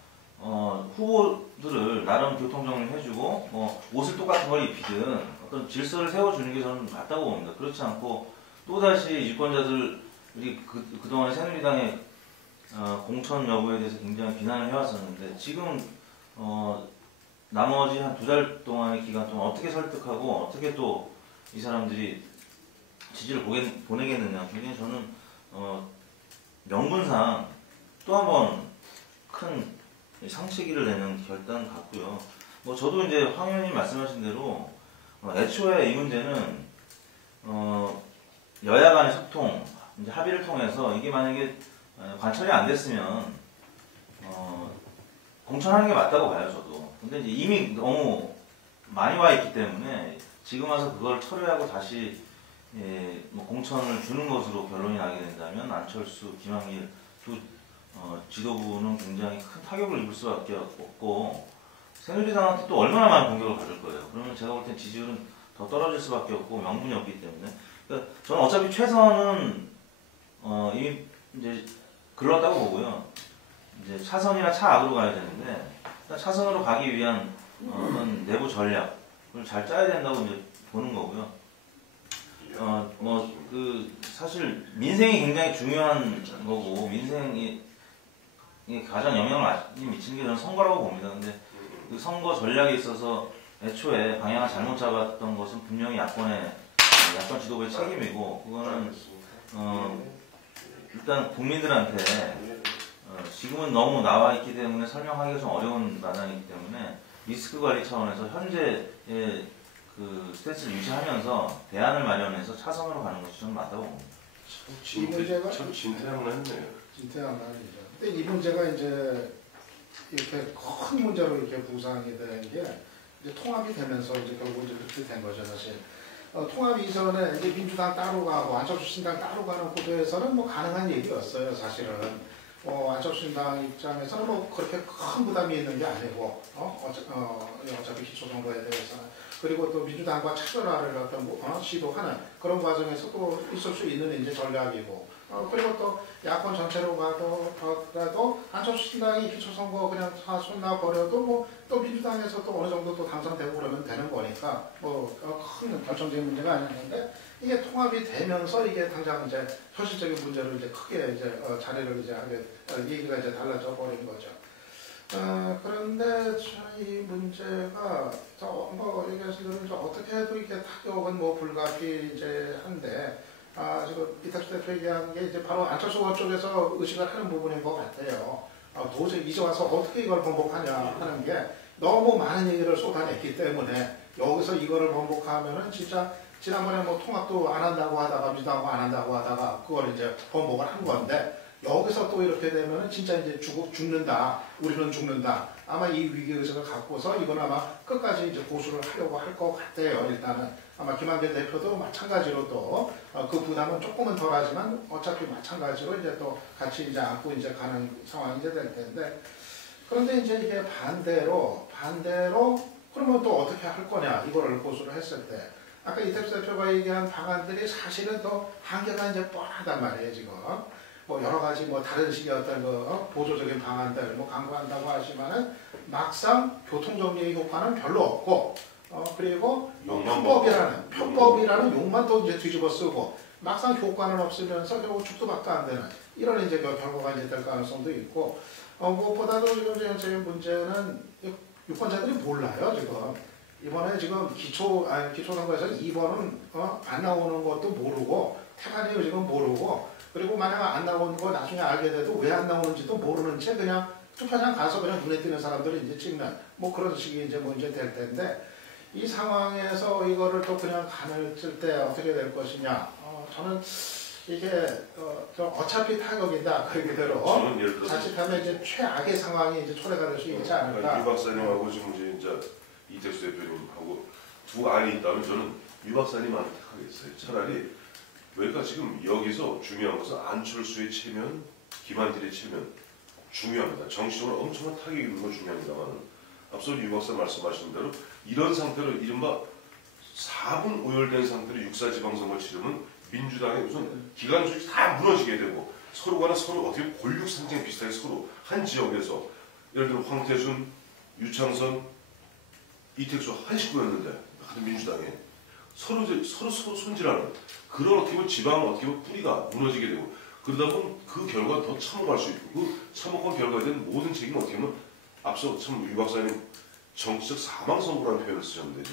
후보들을 나름 교통정리를 해주고 옷을 똑같은 걸 입히든 어떤 질서를 세워주는 게 저는 맞다고 봅니다. 그렇지 않고 또다시 유권자들이 그동안의 새누리당의 공천 여부에 대해서 굉장히 비난을 해왔었는데 지금 나머지 한 2달 동안의 기간 동안 어떻게 설득하고 어떻게 또 이 사람들이 지지를 보내겠느냐. 굉장히 저는 명분상 또 한 번 큰 상체기를 내는 결단 같고요. 저도 이제 황 의원님 말씀하신 대로 애초에 이 문제는 여야 간의 소통, 이제 합의를 통해서 이게 만약에 관철이 안 됐으면 공천하는 게 맞다고 봐요, 저도. 근데 이제 이미 너무 많이 와 있기 때문에 지금 와서 그걸 철회하고 다시 공천을 주는 것으로 결론이 나게 된다면 안철수, 김한길 두 지도부는 굉장히 큰 타격을 입을 수밖에 없고 새누리당한테 또 얼마나 많은 공격을 받을 거예요. 그러면 제가 볼 땐 지지율은 더 떨어질 수밖에 없고 명분이 없기 때문에 그러니까 저는 어차피 최선은 이미 이제 글렀다고 보고요. 이제 차선이나 차악으로 가야 되는데 차선으로 가기 위한 어떤 내부 전략을 잘 짜야 된다고 이제 보는 거고요. 사실 민생이 굉장히 중요한 거고 민생이 가장 영향을 많이 미치는 게 저는 선거라고 봅니다. 근데 그 선거 전략에 있어서 애초에 방향을 잘못 잡았던 것은 분명히 야권 지도부의 책임이고 그거는 일단 국민들한테 지금은 너무 나와 있기 때문에 설명하기가 좀 어려운 마당이기 때문에 리스크 관리 차원에서 현재의 그 스탠스를 유지하면서 대안을 마련해서 차선으로 가는 것이 좀 맞다고 봅니다. 참 진퇴양난이네요. 진퇴양난이죠. 근데 이 문제가 이제 이렇게 큰 문제로 이렇게 부상이 된 게 이제 통합이 되면서 이제 결국 이제 그렇게 된 거죠, 사실. 통합 이전에 이제 민주당 따로 가고 안철수 신당 따로 가는 구도에서는 뭐 가능한 얘기였어요, 사실은. 안철수 신당 입장에서는 뭐 그렇게 큰 부담이 있는 게 아니고, 어차피 기초선거에 대해서는. 그리고 또 민주당과 차별화를 어떤 시도하는 그런 과정에서 또 있을 수 있는 이제 전략이고, 그리고 또 야권 전체로 가더라도 안철수 신당이 기초선거 그냥 다 손나 버려도 뭐 또 민주당에서 또 어느 정도 또 당선되고 그러면 되는 거니까 뭐 큰 결정적인 문제가 아니었는데 이게 통합이 되면서 이게 당장 이제 현실적인 문제로 이제 크게 이제 자리를 이제 하게 얘기가 이제 달라져 버린 거죠. 그런데 이 문제가 뭐 얘기하시는 어떻게 해도 이게 타격은 뭐 불가피 이제 한데 지금 이탁수 대표 얘기한 게 이제 바로 안철수 의원 쪽에서 의식을 하는 부분인 것 같아요. 도저히 이제 와서 어떻게 이걸 번복하냐 하는 게 너무 많은 얘기를 쏟아냈기 때문에 여기서 이거를 번복하면은 진짜 지난번에 뭐 통합도 안 한다고 하다가 민주당하고 안 한다고 하다가 그걸 이제 번복을 한 건데 여기서 또 이렇게 되면은 진짜 이제 죽는다. 우리는 죽는다. 아마 이 위기의식을 갖고서 이건 아마 끝까지 이제 고수를 하려고 할 것 같아요. 일단은 아마 김한길 대표도 마찬가지로 또 그 부담은 조금은 덜하지만 어차피 마찬가지로 이제 또 같이 이제 안고 이제 가는 상황이 이제 될 텐데 그런데 이제 이게 반대로 그러면 또 어떻게 할 거냐 이거를 고수를 했을 때 아까 이탁수 대표가 얘기한 방안들이 사실은 또 한계가 이제 뻔하단 말이에요 지금. 뭐 여러 가지 뭐 다른 식의 어떤 보조적인 방안들 뭐 강구한다고 하지만은 막상 교통정리의 효과는 별로 없고 그리고 편법이라는 욕만 또 이제 뒤집어 쓰고 막상 효과는 없으면서 결국 죽도밖에 안 되는 이런 이제 결과가 이제 될 가능성도 있고 무엇보다도 지금 제 문제는 유권자들이 몰라요 지금 이번에 지금 기초선거에서 2번은 안 나오는 것도 모르고 태반이요 지금 모르고 그리고 만약 안 나오는 거 나중에 알게 돼도 왜 안 나오는지도 모르는 채 그냥 투표장 가서 그냥 눈에 띄는 사람들이 이제 찍는 뭐 그런 식이 이제 문제 될 텐데 이 상황에서 이거를 또 그냥 간을 칠 때 어떻게 될 것이냐 저는 이게 좀 어차피 타격이다 그 얘기대로 저는 예를 들어서 자칫하면 이제 최악의 상황이 이제 초래가 될 수 있지 않을까. 유 박사님하고 지금 이제 이택수 대표님하고 두 안이 있다면 저는 유 박사님한테 하겠어요. 차라리 왜까 지금 여기서 중요한 것은 안철수의 체면, 김한길의 체면 중요합니다. 정치적으로 엄청난 타격이 있는 건 중요합니다만 앞서 유 박사 말씀하신 대로 이런 상태로 이른바 4분 오열된 상태로 육사지방선거 치르면 민주당의 무슨 기관 조직이 다 무너지게 되고 서로 간에 서로 어떻게 권력 상징 비슷하게 서로 한 지역에서 예를 들어 황태순, 유창선, 이택수 한 식구였는데 같은 민주당에 서로 손질하는 그런 어떻게 보면 지방 어떻게 보면 뿌리가 무너지게 되고 그러다 보면 그 결과 더 참혹할 수 있고 그 참혹한 결과에 대한 모든 책임은 어떻게 보면 앞서 참 유 박사님 정치적 사망 선고라는 표현을 쓰셨는데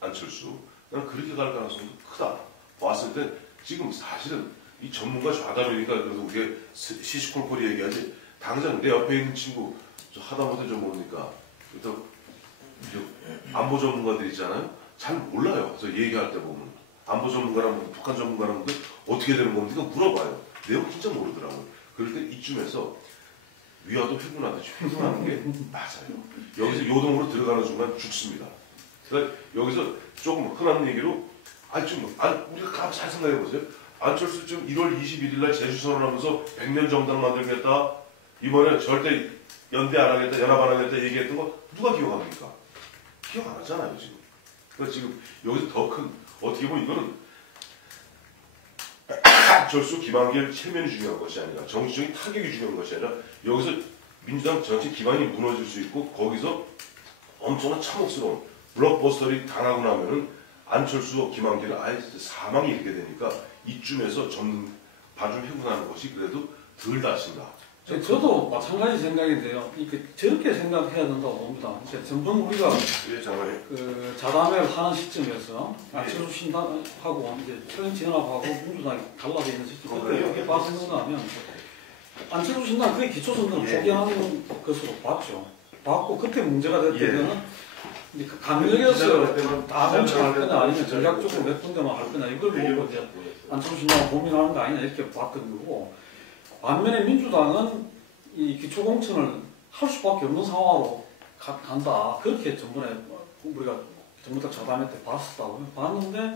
안철수 나는 그렇게 갈 가능성도 크다. 봤을 때 지금 사실은 이 전문가 좌담이니까 그래도 우리가 시시콜콜이 얘기하지 당장 내 옆에 있는 친구 저 하다못해 좀 모르니까 또 안보 전문가들 있잖아요. 잘 몰라요. 그래서 얘기할 때 보면 안보 전문가라면 북한 전문가라면 어떻게 되는 겁니까? 물어봐요. 내용 진짜 모르더라고요. 그럴 때 이쯤에서 위화도 회군하듯이 회군하는 게 맞아요. 여기서 요동으로 들어가는 순간 죽습니다. 그러니까 여기서 조금 흔한 얘기로 우리가 잘 생각해보세요. 안철수 지금 1월 21일 날 제주 선언하면서 100년 정당 만들겠다. 이번에 절대 연대 안 하겠다. 연합 안 하겠다 얘기했던 거 누가 기억합니까? 기억 안 하잖아요 지금. 그러니까 지금 여기서 더 큰 어떻게 보면 이거는 안철수 김한길 체면이 중요한 것이 아니라 정치적인 타격이 중요한 것이 아니라 여기서 민주당 전체 기반이 무너질 수 있고 거기서 엄청난 참혹스러운 블록버스터를 당하고 나면은 안철수와 김한길은 아예 사망이 이르게 되니까 이쯤에서 반중 회군하는 것이 그래도 덜 다친다. 저도 마찬가지 생각인데요. 저렇게 생각해야 된다고 봅니다. 전번 우리가 그 자담회를 하는 시점에서 안철수 신당하고 이제 천연진연합하고 민주당이 갈라져 있는 시점 그때 어떻게 봤었는가 하면 안철수 신당 거의 기초선거를 포기하는 것으로 봤죠. 봤고 그때 문제가 됐던 거는 강력에서 다 공천할 거냐 아니면 전략적으로 몇 군데만 할 거냐 이걸 보고 이제 안철수 신당 고민하는 거 아니냐 이렇게 봤던 거고 반면에 민주당은 이 기초공천을 할 수밖에 없는 상황으로 간다. 그렇게 전번에 우리가 정부당 자담회 때 봤는데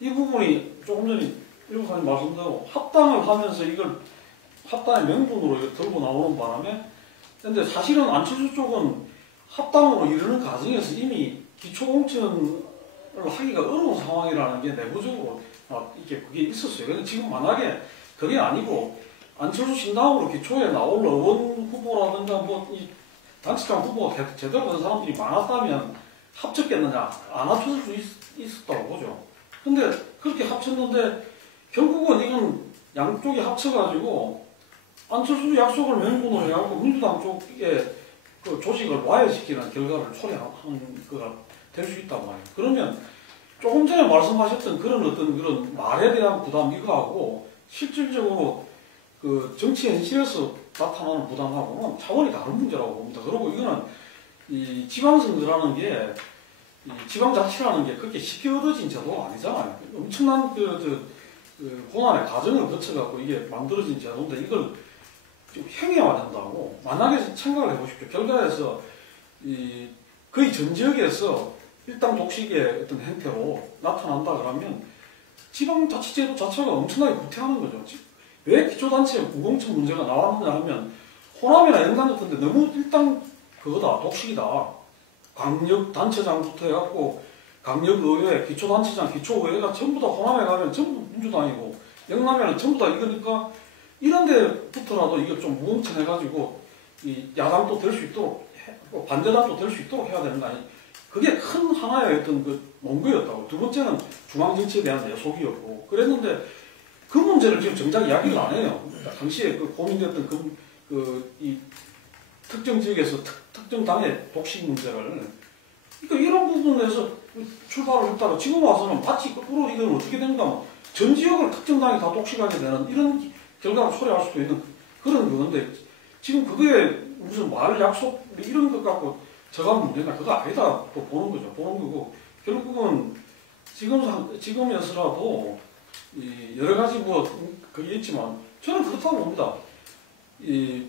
이 부분이 조금 전에 일부사님 말씀대로 합당을 하면서 이걸 합당의 명분으로 들고 나오는 바람에 근데 사실은 안철수 쪽은 합당으로 이르는 과정에서 이미 기초공천을 하기가 어려운 상황이라는 게 내부적으로 그게 있었어요. 그런데 지금 만약에 그게 아니고 안철수 신당으로 기초에 나올 의원 후보라든가 이 단체장 후보가 제대로 된 사람들이 많았다면 합쳤겠느냐? 안 합쳤을 수 있었다고 보죠. 근데 그렇게 합쳤는데 결국은 이건 양쪽이 합쳐가지고 안철수 약속을 명분으로 해갖고 민주당 쪽에 그 조직을 와해시키는 결과를 초래하는 거가 될 수 있단 말이에요. 그러면 조금 전에 말씀하셨던 그런 말에 대한 부담 이거하고 실질적으로 그 정치 현실에서 나타나는 부담하고는 차원이 다른 문제라고 봅니다. 그리고 이거는 이 지방선거라는 게 이 지방자치라는 게 그렇게 쉽게 얻어진 제도가 아니잖아요. 엄청난 그 고난의 과정을 거쳐갖고 이게 만들어진 제도인데 이걸 좀 행해야 된다고. 만약에 생각을 해보십시오. 결과에서 거의 전 지역에서 일당 독식의 어떤 형태로 나타난다 그러면 지방자치제도 자체가 엄청나게 구태하는 거죠. 왜 기초단체 무공천 문제가 나왔느냐 하면 호남이나 영남 같은데 너무 일당 독식이다. 강력단체장부터 해갖고 강력의회, 기초단체장, 기초의회가 전부 다 호남에 가면 전부 민주당이고 영남에는 전부 다 이거니까 이런 데부터라도 이걸 좀 무공천해가지고 이 야당도 될 수 있도록 반대당도 될 수 있도록 해야 되는 거 아니에요. 그게 큰 하나의 어떤 그 논거였다고. 두 번째는 중앙정치에 대한 내속이었고 그랬는데 그 문제를 지금 정작 이야기를 안 해요. 당시에 그 고민됐던 이 특정 지역에서 특정 당의 독식 문제를 그러니까 이런 부분에서 출발을 했다가 지금 와서는 마치 거꾸로 이건 어떻게 되는가 하면 전 지역을 특정 당이 다 독식하게 되는 이런 결과를 초래할 수도 있는 그런 거는데 지금 그거에 무슨 말 약속 이런 것 갖고 저가 문제나 그거 아니다 또 보는 거죠. 보는 거고 결국은 지금에서라도 이 여러 가지 뭐 그게 있지만 저는 그렇다고 봅니다. 이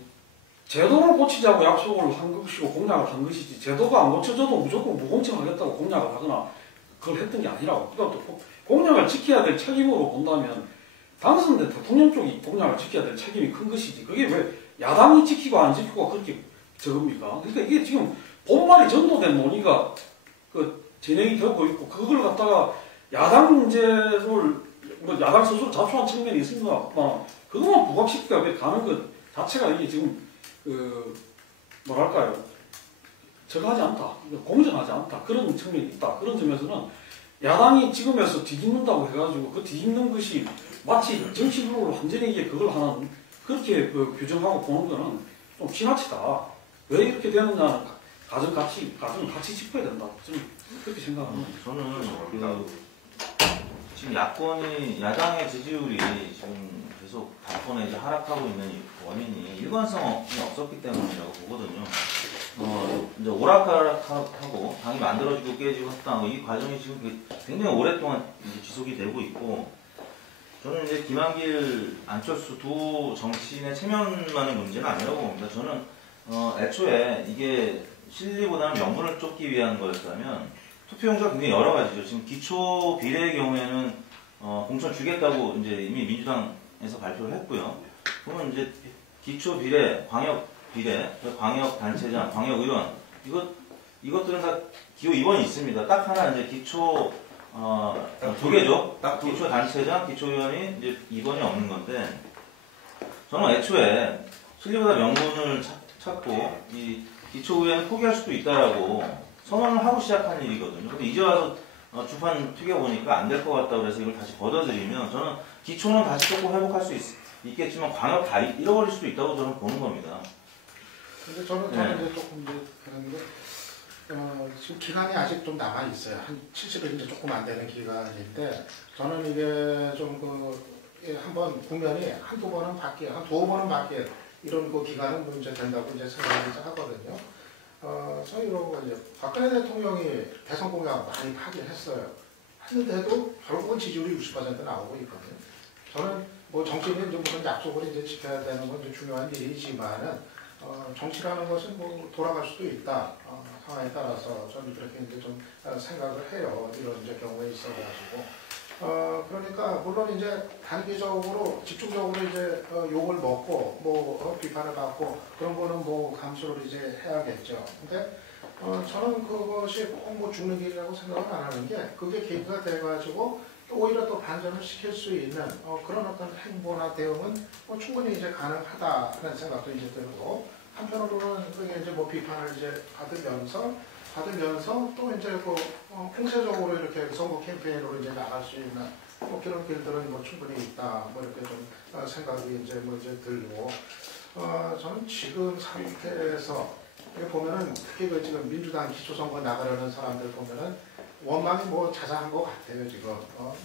제도를 고치자고 약속을 한 것이고 공약을 한 것이지 제도가 안 고쳐져도 무조건 무공청하겠다고 공약을 하거나 그걸 했던 게 아니라고. 그러니까 또 공약을 지켜야 될 책임으로 본다면 당선된 대통령 쪽이 공약을 지켜야 될 책임이 큰 것이지 그게 왜 야당이 지키고 안 지키고 그렇게 적습니까? 그러니까 이게 지금 본말이 전도된 논의가 그 진행이 되고 있고 그걸 갖다가 야당 문제를 뭐 야당 스스로 자초한 측면이 있습니다만 그것만 부각시키기가 왜 가는 것 자체가 이게 지금 그 뭐랄까요 저거하지 않다 공정하지 않다 그런 측면이 있다 그런 점에서는 야당이 지금에서 뒤집는다고 해가지고 그 뒤집는 것이 마치 정치적으로 완전히 이게 그걸 하는 그렇게 그 규정하고 보는 거는 좀 지나치다 왜 이렇게 되느냐는 가정 같이 짚어야 된다 저는 그렇게 생각합니다. 저는 지금 야당의 지지율이 지금 계속 당권에 이제 하락하고 있는 원인이 일관성이 없었기 때문이라고 보거든요. 이제 오락가락하고 당이 만들어지고 깨지고 합당하고 이 과정이 지금 굉장히 오랫동안 이제 지속이 되고 있고 저는 이제 김한길, 안철수 두 정치인의 체면만의 문제는 아니라고 봅니다. 저는 애초에 이게 실리보다는 명분을 쫓기 위한 거였다면 투표용지가 굉장히 여러 가지죠. 지금 기초 비례의 경우에는 공천 주겠다고 이제 이미 민주당에서 발표를 했고요. 그러면 이제 기초 비례, 광역 비례, 광역 단체장, 광역 의원 이것들은 다 기호 2번이 있습니다. 딱 하나 이제 기초 두 개죠. 기초 단체장, 기초 의원이 이제 2번이 없는 건데 저는 애초에 실리보다 명분을 찾고 이 기초 의원을 포기할 수도 있다라고 선언을 하고 시작한 일이거든요. 근데 이제 와서 주판 튀겨보니까 안 될 것 같다고 그래서 이걸 다시 걷어들이면 저는 기초는 다시 조금 회복할 수 있겠지만 광역 다 잃어버릴 수도 있다고 저는 보는 겁니다. 근데 저는 이제 조금 이제 그런데 지금 기간이 아직 좀 남아 있어요. 한 70일 이제 조금 안 되는 기간인데 저는 이게 좀 한번 국면이 한두 번은 두어 번은 바뀌어 이런 그 기간은 문제 된다고 이제 생각을 하거든요. 저희로 이제 박근혜 대통령이 대선 공약 많이 하긴 했어요. 했는데도 결국은 지지율이 60% 나오고 있거든요. 저는 뭐 정치인이 이제 무슨 약속을 이제 지켜야 되는 건 이제 중요한 일이지만은 정치라는 것은 뭐 돌아갈 수도 있다. 상황에 따라서 저는 그렇게 이제 좀 생각을 해요. 이런 이제 경우에 있어가지고. 그러니까 물론 이제 단기적으로 집중적으로 이제 욕을 먹고 뭐 비판을 받고 그런 거는 뭐 감수를 이제 해야겠죠. 근데 저는 그것이 꼭 뭐 죽는 길이라고 생각을 안 하는 게 그게 계기가 돼가지고 또 오히려 또 반전을 시킬 수 있는 그런 어떤 행보나 대응은 충분히 이제 가능하다는 생각도 이제 들고 한편으로는 그게 이제 뭐 비판을 이제 받으면서 또 이제 그 공세적으로 이렇게 선거 캠페인으로 이제 나갈 수 있는 뭐 그런 길들은 뭐 충분히 있다. 뭐 이렇게 좀 생각이 이제 뭐 이제 들고 저는 지금 상태에서 보면은 특히 그 지금 민주당 기초선거 나가려는 사람들 보면은 원망이 뭐 자자한 것 같아요 지금.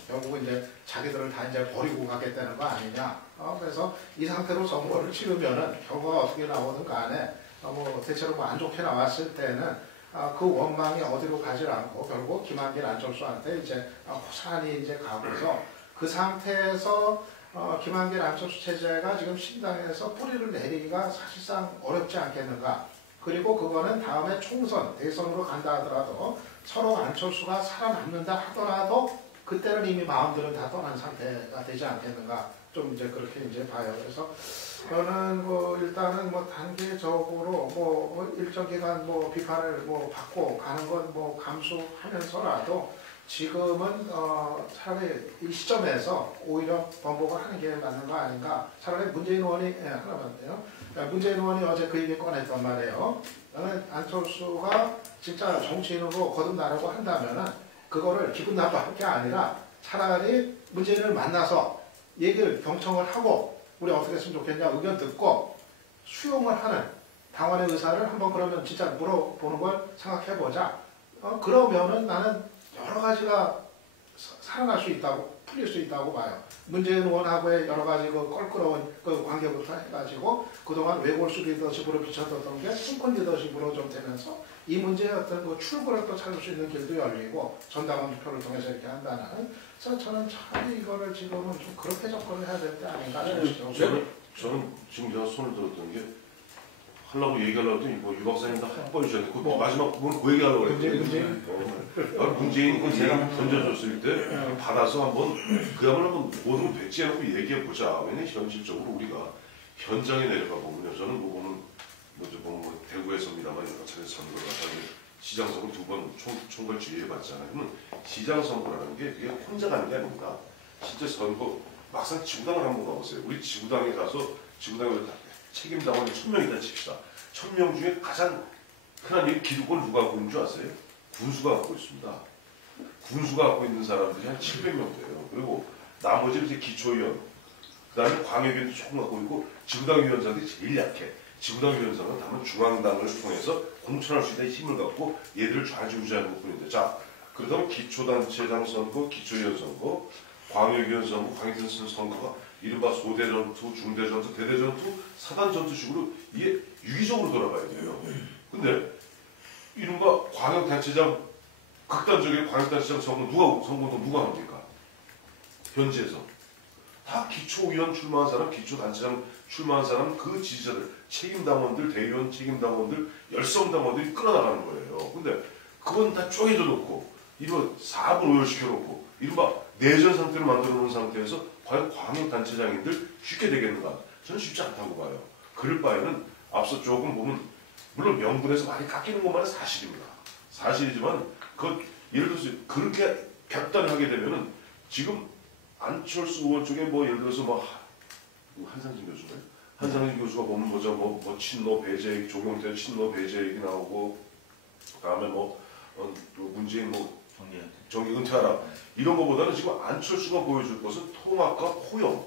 결국은 이제 자기들을 다 이제 버리고 가겠다는 거 아니냐. 그래서 이 상태로 선거를 치르면은 결과가 어떻게 나오든 간에 뭐 대체로 뭐 안 좋게 나왔을 때는 그 원망이 어디로 가지 않고 결국 김한길 안철수한테 이제 호산이 이제 가고서 그 상태에서 김한길 안철수 체제가 지금 신당에서 뿌리를 내리기가 사실상 어렵지 않겠는가. 그리고 그거는 다음에 총선, 대선으로 간다 하더라도 서로 안철수가 살아남는다 하더라도 그때는 이미 마음들은 다 떠난 상태가 되지 않겠는가. 좀 이제 그렇게 이제 봐요. 그래서 저는 뭐 일단은 뭐 단계적으로 뭐 일정 기간 뭐 비판을 뭐 받고 가는 건 뭐 감수하면서라도 지금은 차라리 이 시점에서 오히려 번복을 하는 게 맞는 거 아닌가. 차라리 문재인 의원이 하나만 돼요. 문재인 의원이 어제 그 얘기 꺼냈단 말이에요. 나는 안철수가 진짜 정치인으로 거듭나려고 한다면은 그거를 기분 나빠할 게 아니라 차라리 문재인을 만나서 얘기를 경청을 하고 우리 어떻게 했으면 좋겠냐 의견 듣고 수용을 하는 당원의 의사를 한번 그러면 진짜 물어보는 걸 생각해보자. 그러면은 나는 여러 가지가 살아날 수 있다고, 풀릴 수 있다고 봐요. 문재인 의원하고의 여러 가지 그 껄끄러운 그 관계부터 해가지고 그동안 외골수 리더십으로 비춰졌던 게 통큰 리더십으로 좀 되면서 이 문제의 어떤 그 출구를 또 찾을 수 있는 길도 열리고 전당원 투표를 통해서 이렇게 한다는. 그래서 저는 참 이거를 지금은 좀 그렇게 접근을 해야 될 때 아닌가 싶어요. 저는 지금 제가 손을 들었던 게 하려고 얘기하려고 했더니 뭐 유 박사님 다 한번 주셨는데 그 마지막 부분 그 얘기하려고 그랬더니 문재인이 그 얘기 던져줬을 때 받아서 한번 그야말로 모든 걸 배치해놓고 얘기해보자. 왜냐면 현실적으로 우리가 현장에 내려가 보면요. 저는 뭐 보면 뭐 대구에서입니다만 여차례 선거를 하다가 시장선거 2번 총괄 지휘해봤잖아요. 그러면 시장선거라는 게 그게 혼자 가는 게 아닙니다. 진짜 선거 막상 지구당을 한번 가보세요. 우리 지구당에 가서 지구당에 책임당원이 1000명이다 칩시다. 1000명 중에 가장 흔한 일 기득권을 누가 갖고 있는 줄 아세요? 군수가 갖고 있습니다. 군수가 갖고 있는 사람들이 한 700명 돼요. 그리고 나머지는 이제 기초위원, 그 다음에 광역위원도 조금 갖고 있고 지구당 위원장들이 제일 약해. 지구당 위원장은 다만 중앙당을 통해서 공천할 수 있는 힘을 갖고 얘들을 좌지우지하는 것뿐인데, 자, 그러다면 기초단체장 선거, 기초위원 선거, 광역위원 선거, 광역위원 선거가 이른바 소대전투, 중대전투, 대대전투, 사단전투식으로 이게 유기적으로 돌아가야 돼요. 근데 이른바 광역단체장, 극단적인 광역단체장 선거 누가 합니까? 현지에서. 다 기초위원 출마한 사람, 기초단체장 출마한 사람, 그 지지자들, 책임당원들, 대의원 책임당원들, 열성당원들이 끌어나가는 거예요. 근데 그건 다 쪼개져 놓고, 이른바 4분 오열시켜놓고, 이른바 내전 상태로 만들어 놓은 상태에서 과연 광역단체장인들 쉽게 되겠는가? 저는 쉽지 않다고 봐요. 그럴 바에는 앞서 조금 보면, 물론 명분에서 많이 깎이는 것만은 사실입니다. 사실이지만, 예를 들어서 그렇게 벽단하게 되면은 지금 안철수 의원 쪽에 뭐 예를 들어서 뭐 한상진 교수가요? 한상진 교수가 보면 뭐죠? 뭐 친노 배제 얘기, 조경태 친노 배제 얘기 나오고, 그다음에 문재인 정기 은퇴하라 이런 것보다는 지금 안철수가 보여줄 것은 통합과 호영,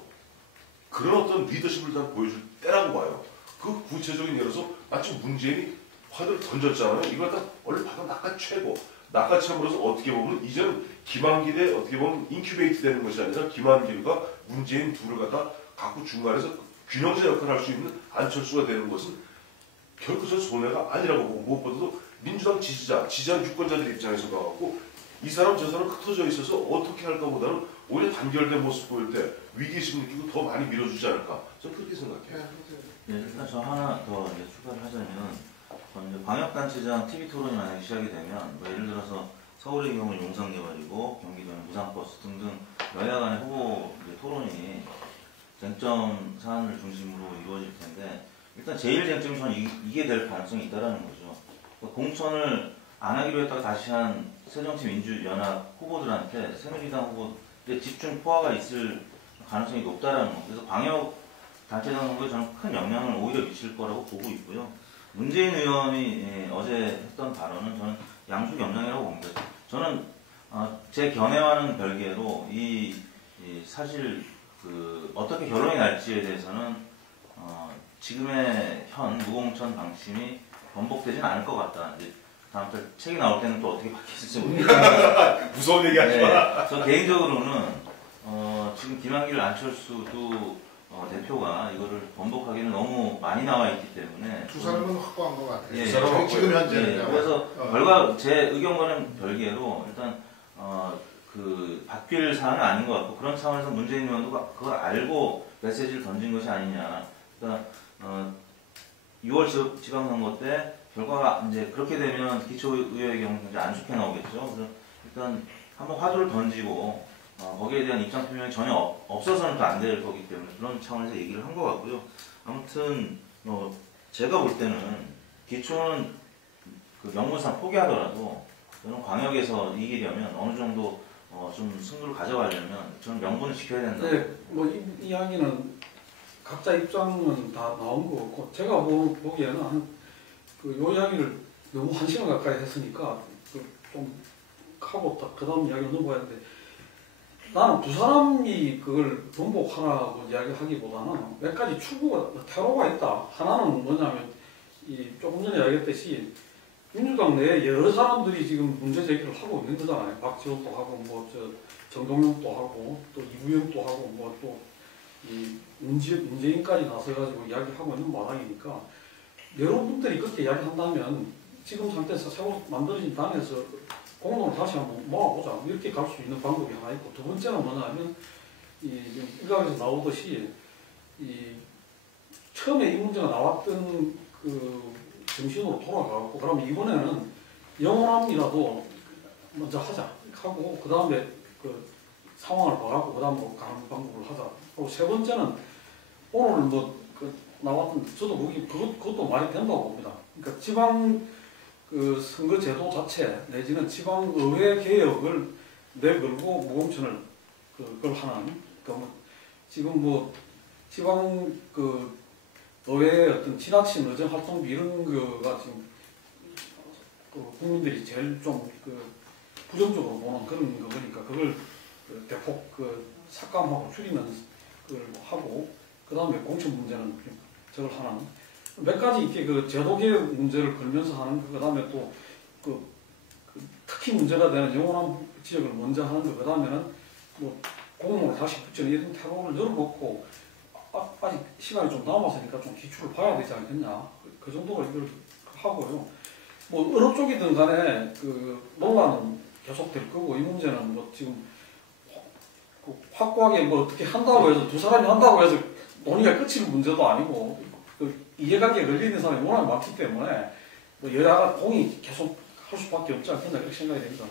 그런 어떤 리더십을 다 보여줄 때라고 봐요. 그 구체적인 예로서 마치 문재인이 화두를 던졌잖아요. 이걸 다 원래 바로 낚아채고 낚아채므로서 어떻게 보면 이제는 김한길에 어떻게 보면 인큐베이트 되는 것이 아니라 김한길과 문재인 둘을 갖다 갖고 중간에서 균형자 역할을 할 수 있는 안철수가 되는 것은 결코 저 손해가 아니라고 보고, 무엇보다도 민주당 지지자 유권자들 입장에서 봐갖고 이 사람 저 사람 흩어져 있어서 어떻게 할까 보다는 오히려 단결된 모습 보일 때 위기의식 느끼고 더 많이 밀어주지 않을까, 저는 그렇게 생각해요. 네, 일단 저 하나 더 이제 추가를 하자면, 이제 광역단체장 TV 토론이 만약에 시작이 되면, 뭐 예를 들어서 서울의 경우는 용산개발이고 경기도는 무상버스 등등 여야 간의 후보 토론이 쟁점 사안을 중심으로 이루어질 텐데, 일단 제일 쟁점이 저는 이게 될 가능성이 있다는 거죠. 공천을 안 하기로 했다가 다시 한 새정치민주연합 후보들한테 새누리당 후보들의 집중 포화가 있을 가능성이 높다라는 거. 그래서 광역 단체장 선거에 저는 큰 영향을 오히려 미칠 거라고 보고 있고요. 문재인 의원이 어제 했던 발언은 저는 양쪽 역량이라고 봅니다. 저는 제 견해와는 별개로 사실 어떻게 결론이 날지에 대해서는 지금의 현 무공천 방침이 번복되지는 않을 것 같다. 이제 다음 달 책이 나올 때는 또 어떻게 바뀌었을지 모르겠는데 무서운 얘기하지 마. 저 개인적으로는 지금 김한길 안철수도 대표가 이거를 번복하기는 너무 많이 나와 있기 때문에 두 사람은 확고한 것 같아요. 예, 지금 현재는. 예, 그래서 제 의견과는 별개로 일단 바뀔 사안은 아닌 것 같고, 그런 차원에서 문재인 의원도 그걸 알고 메시지를 던진 것이 아니냐. 그러니까 6월 지방선거 때 결과가 이제 그렇게 되면 기초의회의 경우 이제 안 좋게 나오겠죠. 그래서 일단 한번 화두를 던지고 거기에 대한 입장 표명이 전혀 없어서는 또 안 될 거기 때문에 그런 차원에서 얘기를 한 것 같고요. 아무튼 제가 볼 때는 기초는 명분상 포기하더라도 저는 광역에서 이기려면 어느 정도 좀 승부를 가져가려면 저는 명분을 지켜야 된다. 네, 이 이야기는 각자 입장은 다 나온 거 같고, 제가 보기에는 요 이야기를 너무 1시간 가까이 했으니까 좀 하고 그 다음 이야기를 넘어가야 하는데, 나는 두 사람이 그걸 번복하라고 이야기하기보다는 몇 가지 테러가 있다. 하나는 뭐냐면 조금 전에 이야기했듯이 민주당 내에 여러 사람들이 지금 문제 제기를 하고 있는 거잖아요. 박지원도 하고 뭐 정동영도 하고 또 이구영도 하고 뭐 또 이 문재인까지 나서가지고 이야기하고 있는 마당이니까 여러분들이 그렇게 이야기한다면 지금 상태에서 새로 만들어진 당에서 공론을 다시 한번 모아보자 이렇게 갈 수 있는 방법이 하나 있고 두 번째는 뭐냐면 이 일각에서 나오듯이 이 처음에 이 문제가 나왔던 그 정신으로 돌아가고 그러면 이번에는 영원함이라도 먼저 하자 하고 그 다음에 그 상황을 봐갖고 그 다음에 가는 방법을 하자. 그리고 세 번째는 오늘 그 나왔던 저도 그것도 말이 된다고 봅니다. 그러니까 지방 그 선거 제도 자체 내지는 지방 의회 개혁을 내걸고 무공천을 그걸 하는 그러니까 지금 지방 그 의회의 어떤 지나친 의정 활동비 이런 거가 지금 국민들이 제일 좀 부정적으로 보는 그런 거니까 그걸 대폭 삭감하고 줄이는 걸 하고 그 다음에 공천 문제는 저걸 하는 몇 가지 이렇게 제도 개혁 문제를 걸면서 하는 거 그다음에 또 특히 문제가 되는 영원한 지역을 먼저 하는 거 그다음에는 공무원을 다시 붙이는 이런 태도를 열어놓고 아직 시간이 좀 남았으니까 좀 기출을 봐야 되지 않겠냐 그 정도로 이걸 하고요. 어느 쪽이든 간에 논란은 계속될 거고 이 문제는 지금 확고하게 어떻게 한다고 해서 두 사람이 한다고 해서 논의가 끝일 문제도 아니고 이해관계에 걸리는 사람이 워낙 많기 때문에 여야가 공이 계속 할 수밖에 없지 않겠나 이렇게 생각이 됩니다.